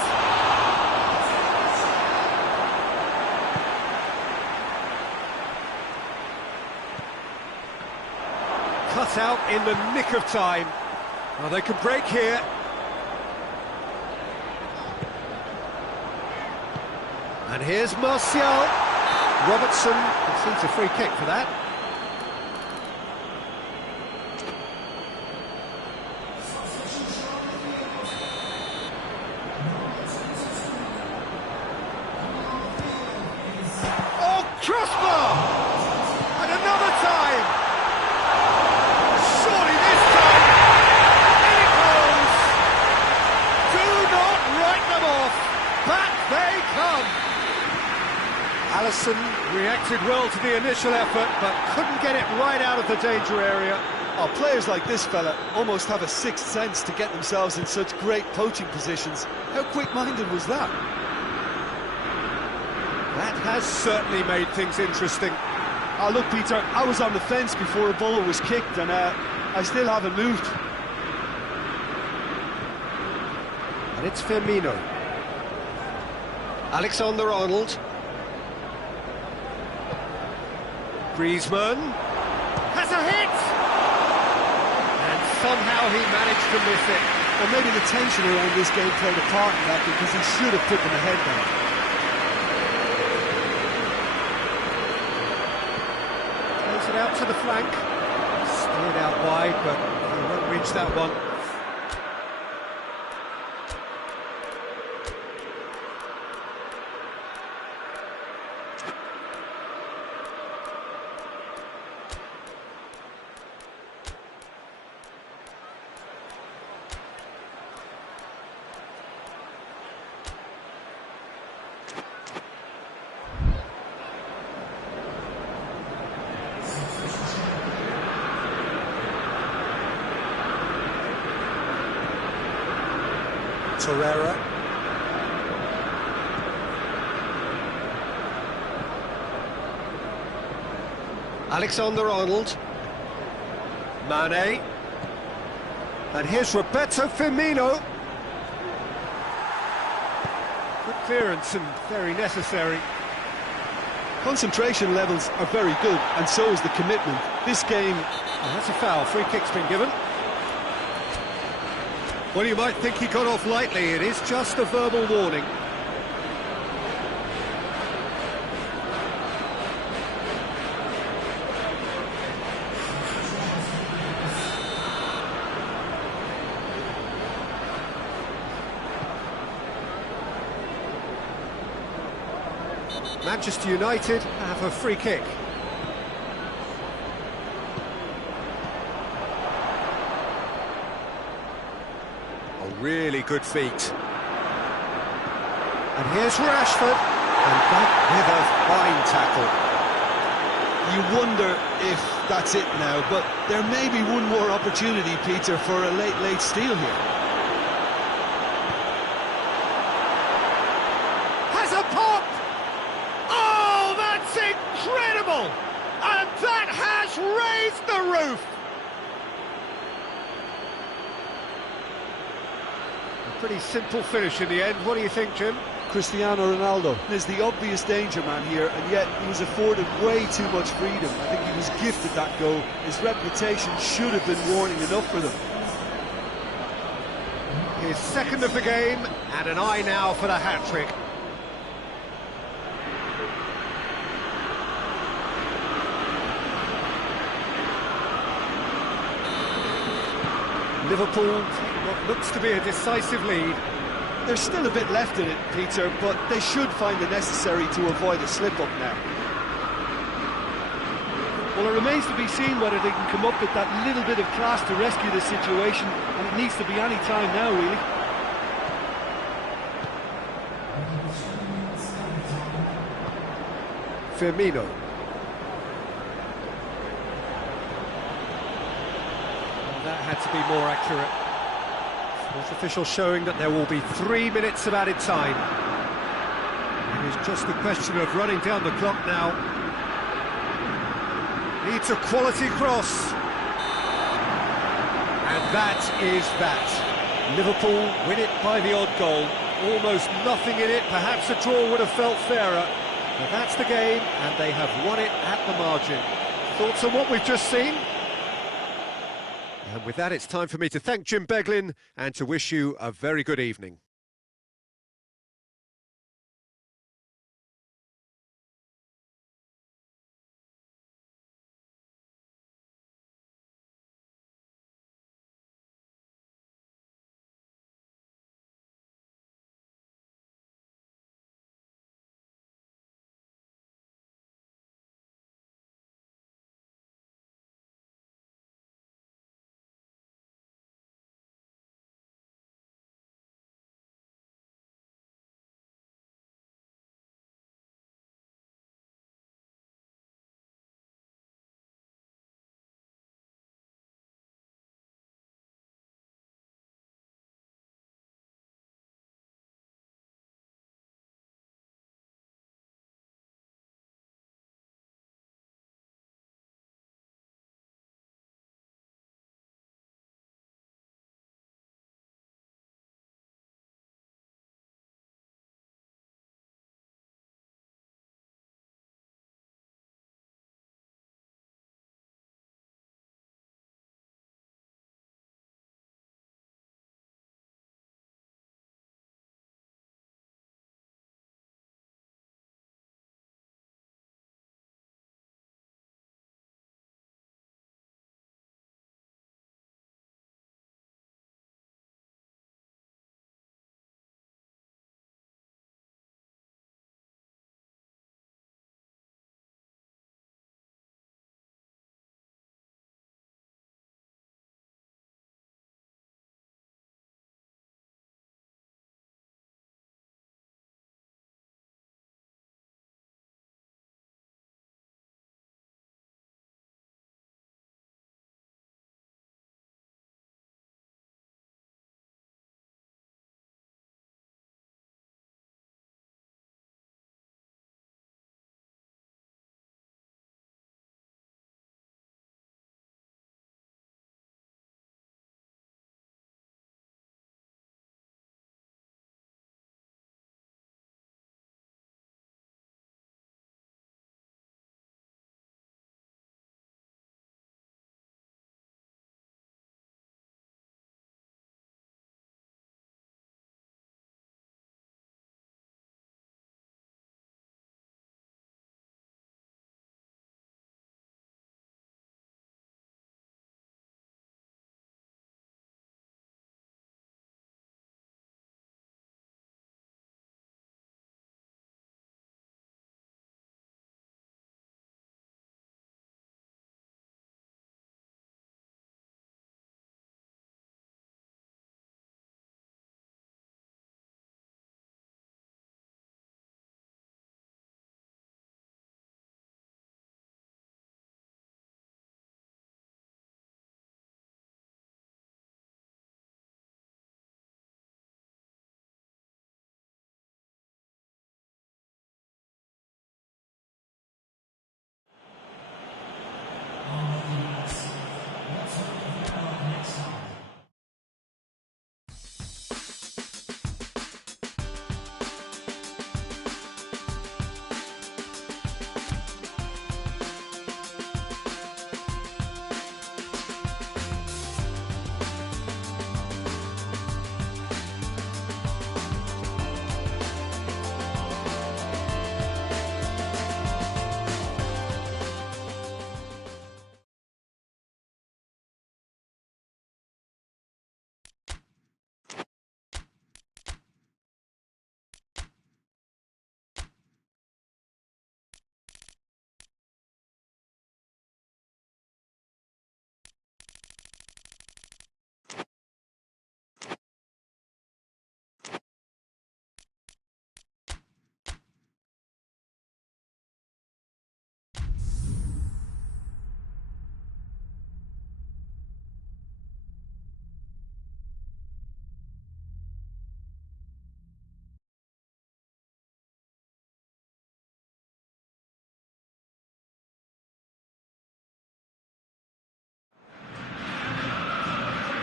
Cut out in the nick of time. Well, they could break here. And here's Martial. Robertson concedes a free kick for that. Crossbar! And another time! Surely this time! In it goes! Do not write them off! Back they come! Alisson reacted well to the initial effort, but couldn't get it right out of the danger area. Players like this fella almost have a sixth sense to get themselves in such great poaching positions. How quick-minded was that? That has certainly made things interesting. Look, Peter, I was on the fence before a ball was kicked, and I still haven't moved. And it's Firmino. Alexander-Arnold. Griezmann has a hit! And somehow he managed to miss it. Well, maybe the tension around this game played a part in that, because he should have put them ahead now. Out to the flank, steered out wide, but he won't reach that one. Torreira. Alexander-Arnold. Mane. And here's Roberto Firmino. Good clearance and very necessary. Concentration levels are very good, and so is the commitment. This game... Oh, that's a foul. Free kick's been given. Well, you might think he got off lightly. It is just a verbal warning. Manchester United have a free kick. A really good feat. And here's Rashford, and back with a fine tackle. You wonder if that's it now, but there may be one more opportunity, Peter, for a late steal here. Has a pop! Oh, that's incredible! And that has raised the roof! A pretty simple finish in the end. What do you think, Jim? Cristiano Ronaldo is the obvious danger man here, and yet he was afforded way too much freedom. I think he was gifted that goal. His reputation should have been warning enough for them. His second of the game, and an eye now for the hat-trick. Liverpool take what looks to be a decisive lead. There's still a bit left in it, Peter, but they should find the necessary to avoid a slip-up now. Well, it remains to be seen whether they can come up with that little bit of class to rescue the situation, and it needs to be any time now, really. Firmino. That had to be more accurate. Sports official showing that there will be 3 minutes of added time. It is just a question of running down the clock now. Needs a quality cross. And that is that. Liverpool win it by the odd goal. Almost nothing in it. Perhaps a draw would have felt fairer. But that's the game, and they have won it at the margin. Thoughts on what we've just seen? And with that, it's time for me to thank Jim Beglin and to wish you a very good evening.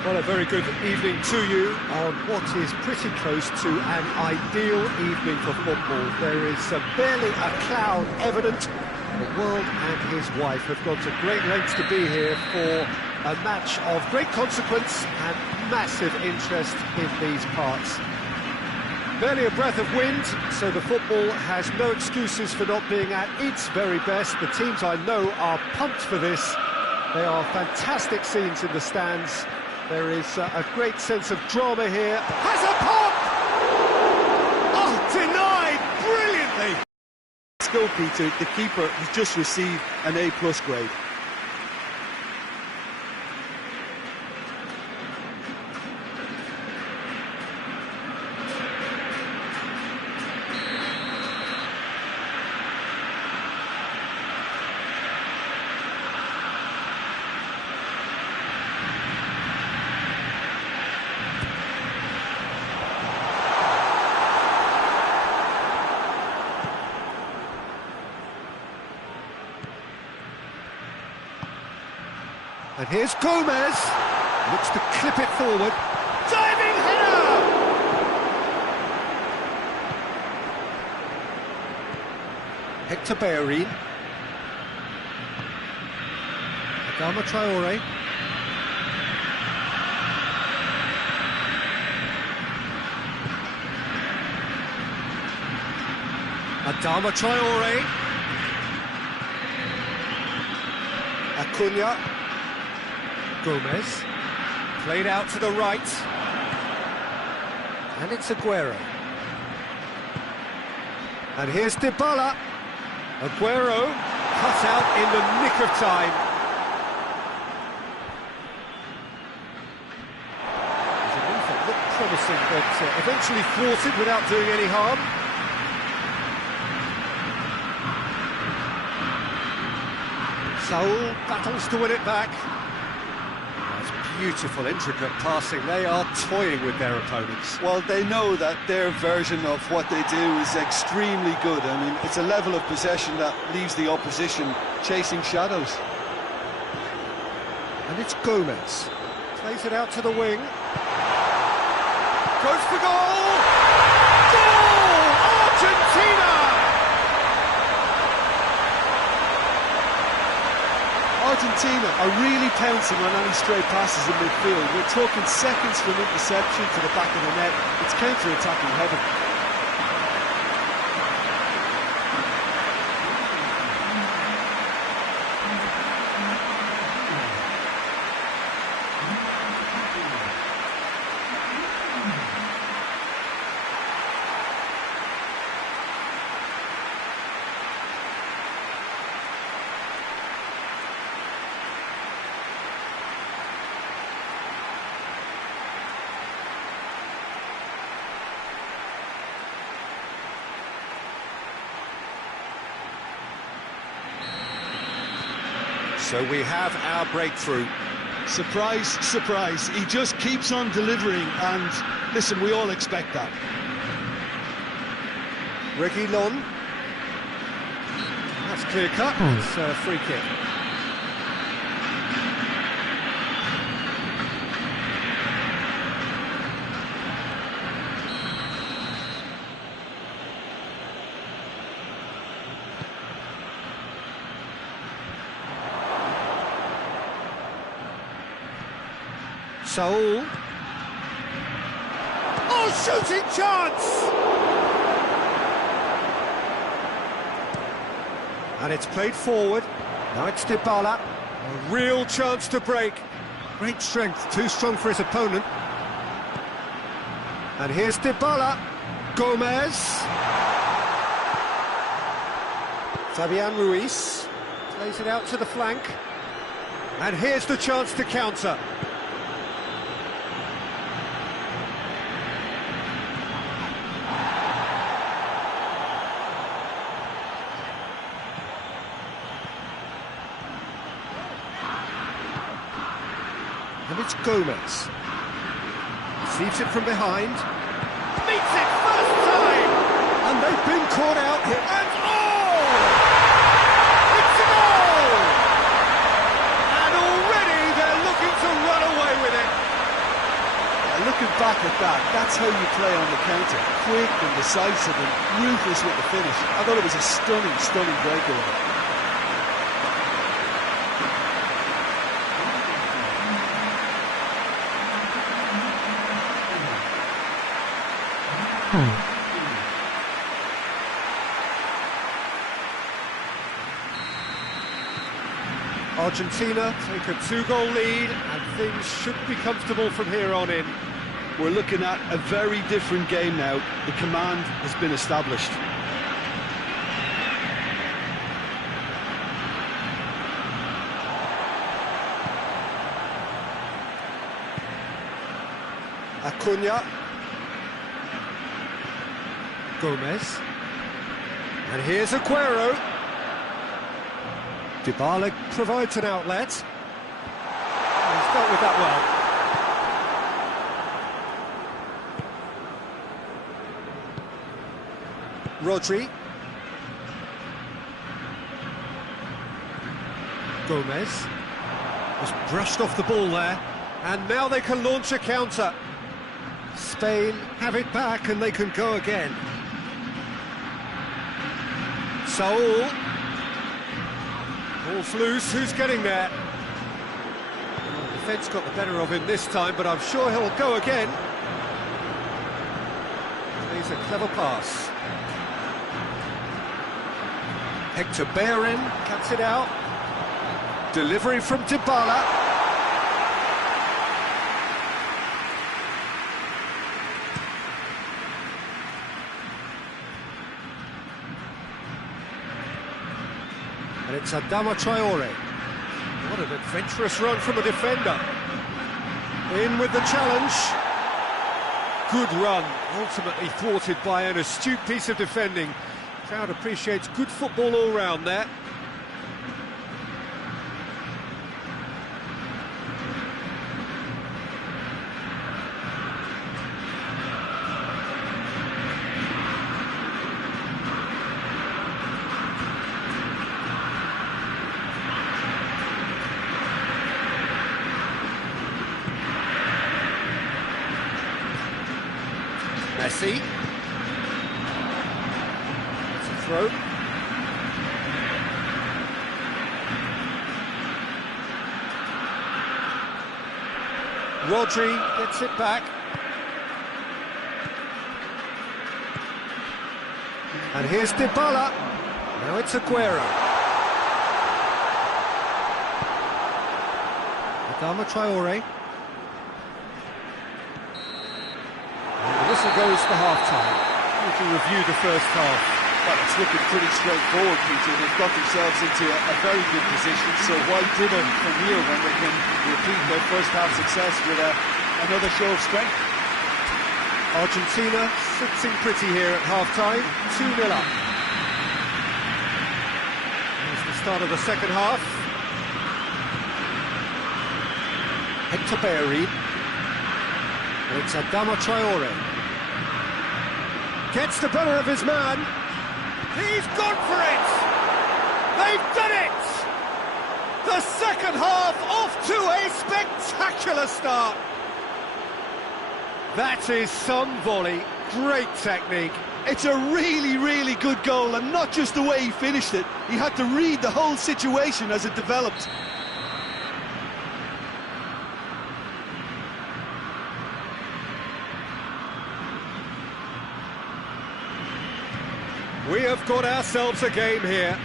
Well, a very good evening to you on what is pretty close to an ideal evening for football. There is barely a cloud evident. The world and his wife have gone to great lengths to be here for a match of great consequence and massive interest in these parts. Barely a breath of wind, so the football has no excuses for not being at its very best. The teams I know are pumped for this. They are fantastic scenes in the stands. There is a great sense of drama here. Has a pop! Oh, denied brilliantly! Go, Peter, the keeper has just received an A+ grade. And here's Gomez, looks to clip it forward. Diving header! Hector Bellerin. Adama Traore. Adama Traore. Acuna. Gomez, played out to the right, and it's Aguero. And here's Dybala. Aguero cut out in the nick of time. There's a move that looked promising, but eventually thwarted without doing any harm. Saul battles to win it back. Beautiful, intricate passing. They are toying with their opponents. Well, they know that their version of what they do is extremely good. I mean, it's a level of possession that leaves the opposition chasing shadows. And it's Gomez. Plays it out to the wing. Goes for goal! Goal! Argentina! Argentina are really pouncing on any stray passes in midfield. We're talking seconds from interception to the back of the net. It's counter-attacking heaven. So we have our breakthrough. Surprise, surprise. He just keeps on delivering, and listen, we all expect that. Reguilon. That's clear cut. It's a free kick. Saul. Oh, shooting chance! And it's played forward. Now it's Dybala. A real chance to break. Great strength, too strong for his opponent. And here's Dybala. Gomez. Fabian Ruiz. Plays it out to the flank. And here's the chance to counter. And it's Gomez. Receives it from behind. Beats it first time! And they've been caught out here. And oh! It's a goal! And already they're looking to run away with it. how you play on the counter. Quick and decisive and ruthless with the finish. I thought it was a stunning, stunning breakaway. Hi. Argentina take a 2-goal lead, and things should be comfortable from here on in. We're looking at a very different game now. The command has been established. Acuna. Gomez. And here's Aguero. Dybala provides an outlet. He's dealt with that well. Rodri. Gomez. Just brushed off the ball there. And now they can launch a counter. Spain have it back and they can go again. Saul. Ball's loose, who's getting there? Well, the defence got the better of him this time, but I'm sure he'll go again. Plays a clever pass. Hector Bellerin cuts it out. Delivery from Dybala. And it's Adama Traore. What an adventurous run from a defender. In with the challenge. Good run, ultimately thwarted by an astute piece of defending. Crowd appreciates good football all round there. Messi. It's a throw. Rodri gets it back. And here's Dybala. Now it's Aguero. Adama Traore. Whistle goes for half-time. We can review the first half. Well, it's looking pretty straightforward, Peter. They've got themselves into a very good position, so why dither from here when they can repeat their first half success with another show of strength? Argentina sitting pretty here at half-time, 2-0 up. Here's the start of the second half. Hector Bellerin. It's Adama Traore. Gets the better of his man. He's gone for it! They've done it! The second half off to a spectacular start. That is some volley. Great technique. It's a really, really good goal, and not just the way he finished it. He had to read the whole situation as it developed. We have got ourselves a game here.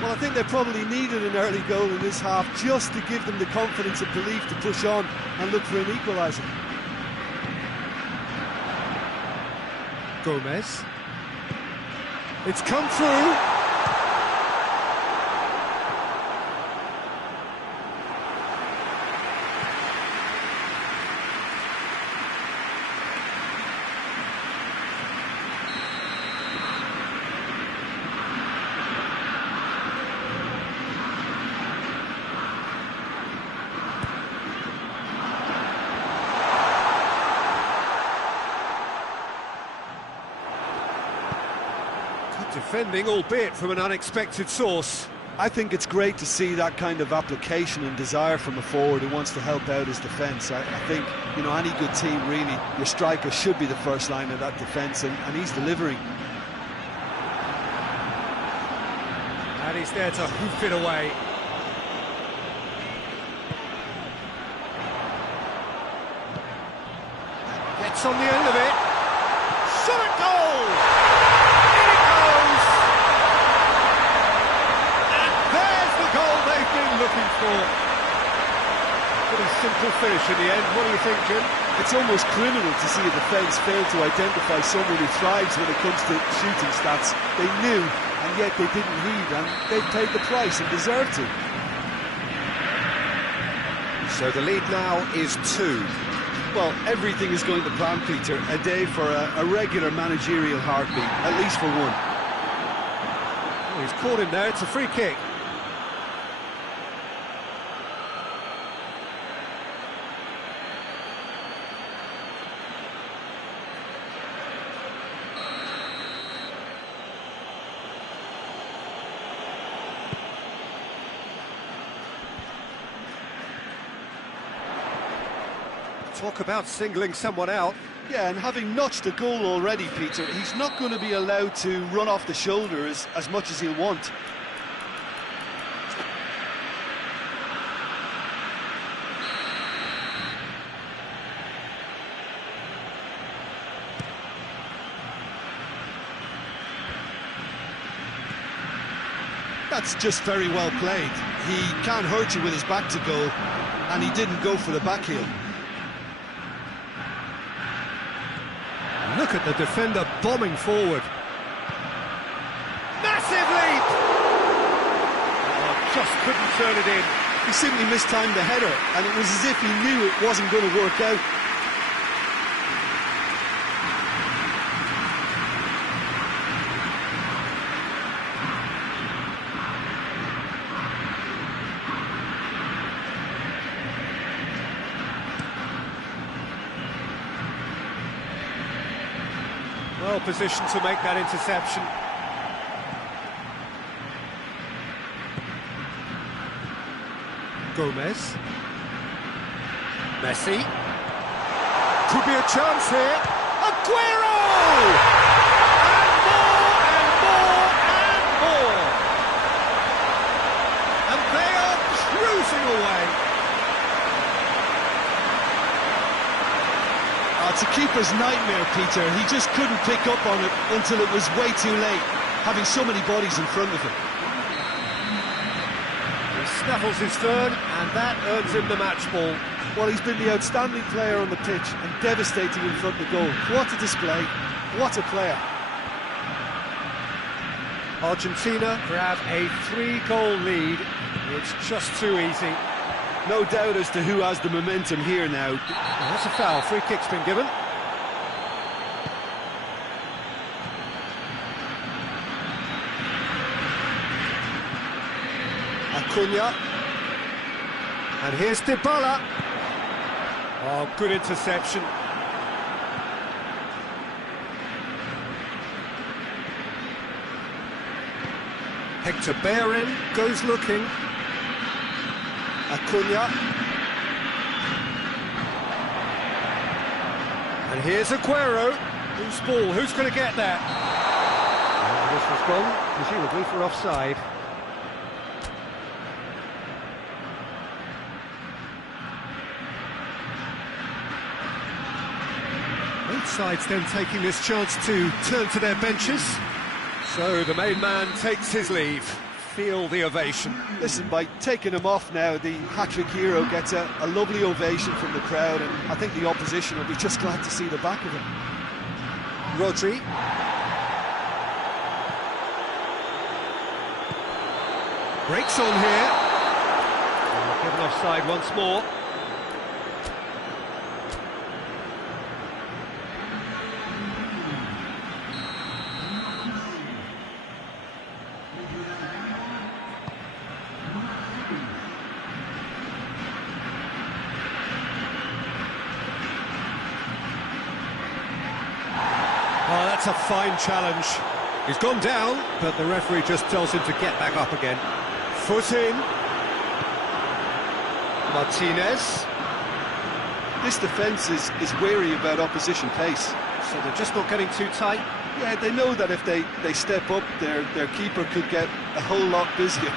Well, I think they probably needed an early goal in this half just to give them the confidence and belief to push on and look for an equaliser. Gomez. It's come through. Defending, albeit from an unexpected source. I think it's great to see that kind of application and desire from a forward who wants to help out his defence. I think, you know, any good team, really, your striker should be the first line of that defence, and he's delivering. And he's there to hoof it away. Gets on the end of it. Shot at goal! In it goes! And there's the goal they've been looking for. Pretty simple finish in the end. What do you think, Jim? It's almost criminal to see a defence fail to identify someone who thrives when it comes to shooting stats. They knew, and yet they didn't heed, and they've paid the price and deserve to. So the lead now is 2. Well, everything is going to plan, Peter. A day for a regular managerial heartbeat, at least for one. Oh, he's caught him there, it's a free kick. Talk about singling someone out. Yeah, and having notched a goal already, Peter, he's not going to be allowed to run off the shoulder as much as he'll want. That's just very well played. He can't hurt you with his back to goal, and he didn't go for the back heel. Look at the defender bombing forward. Massive leap! Oh, just couldn't turn it in. He simply mistimed the header, and it was as if he knew it wasn't going to work out. Well positioned to make that interception. Gomez. Messi. Could be a chance here. Aguero! And more, and more, and more. And they are cruising away. It's a keeper's nightmare, Peter. He just couldn't pick up on it until it was way too late, having so many bodies in front of him. He snaffles his third, and that earns him the match ball. Well, he's been the outstanding player on the pitch and devastating in front of the goal. What a display, what a player. Argentina grab a 3-goal lead. It's just too easy. No doubt as to who has the momentum here now. Oh, that's a foul. Free kick's been given. Acuna. And here's Dybala. Oh, good interception. Hector Bellerin goes looking. Acuna. And here's Aguero. Who's ball? Who's going to get that? And this was gone, presumably for offside. Both sides then taking this chance to turn to their benches. So the main man takes his leave. Feel the ovation. Listen, by taking him off now, the hat-trick hero gets a lovely ovation from the crowd, and I think the opposition will be just glad to see the back of him. Rodri. Breaks on here. Given offside once more. Oh, that's a fine challenge. He's gone down, but the referee just tells him to get back up again. Foot in. Martinez. This defence is wary about opposition pace. So they're just not getting too tight. Yeah, they know that if they step up, their keeper could get a whole lot busier.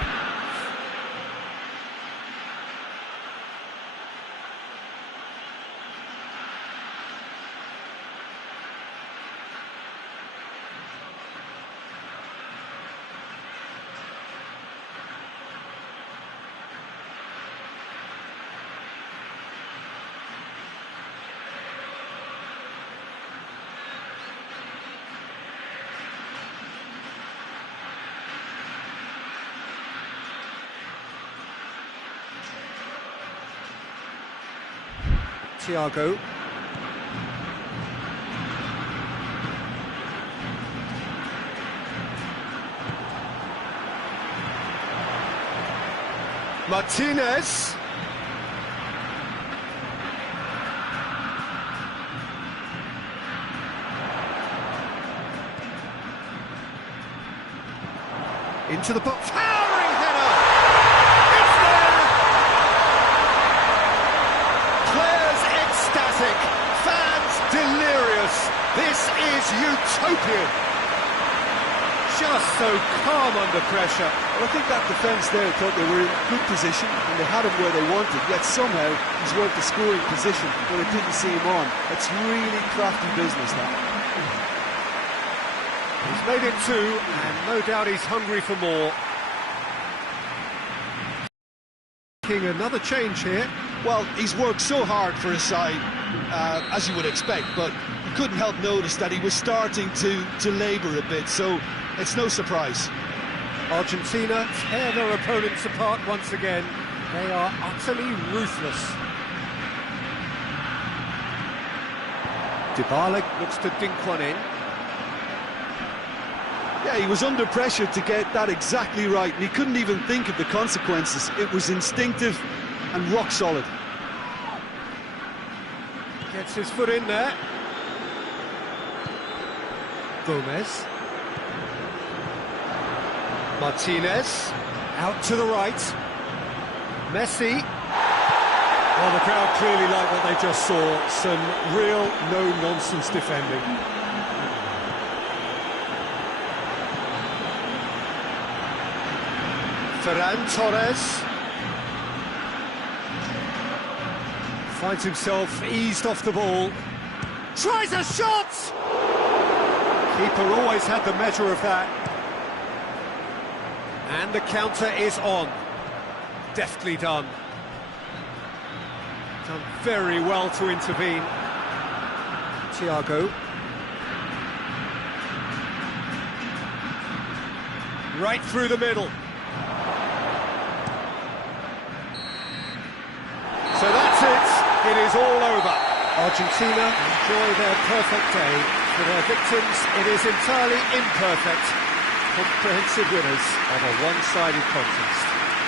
Thiago. Martinez. Into the box. Towering header! It's there! Players ecstatic, fans delirious. This is utopian. Just so calm under pressure. Well, I think that defence there thought they were in good position and they had him where they wanted, yet somehow he's worked the scoring position when it didn't see him on. It's really crafty business, that. He's made it two, and no doubt he's hungry for more. Making another change here. Well, he's worked so hard for his side, as you would expect, but you couldn't help notice that he was starting to labour a bit, so it's no surprise. Argentina tear their opponents apart once again. They are utterly ruthless. Dybala looks to dink one in. Yeah, he was under pressure to get that exactly right, and he couldn't even think of the consequences. It was instinctive and rock solid. Gets his foot in there. Gomez. Martinez. Out to the right. Messi. Well, the crowd clearly like what they just saw. Some real no-nonsense defending. Ferran Torres. Finds himself eased off the ball. Tries a shot! Keeper always had the measure of that. And the counter is on. Deftly done. Done very well to intervene. Thiago. Right through the middle. So that's it. It is all over. Argentina enjoy their perfect day. For their victims, it is entirely imperfect. Comprehensive winners of a one-sided contest.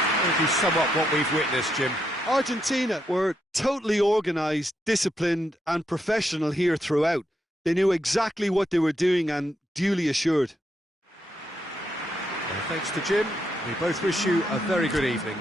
How would you sum up what we've witnessed, Jim? Argentina were totally organised, disciplined and professional here throughout. They knew exactly what they were doing and duly assured. Well, thanks to Jim, we both wish you a very good evening.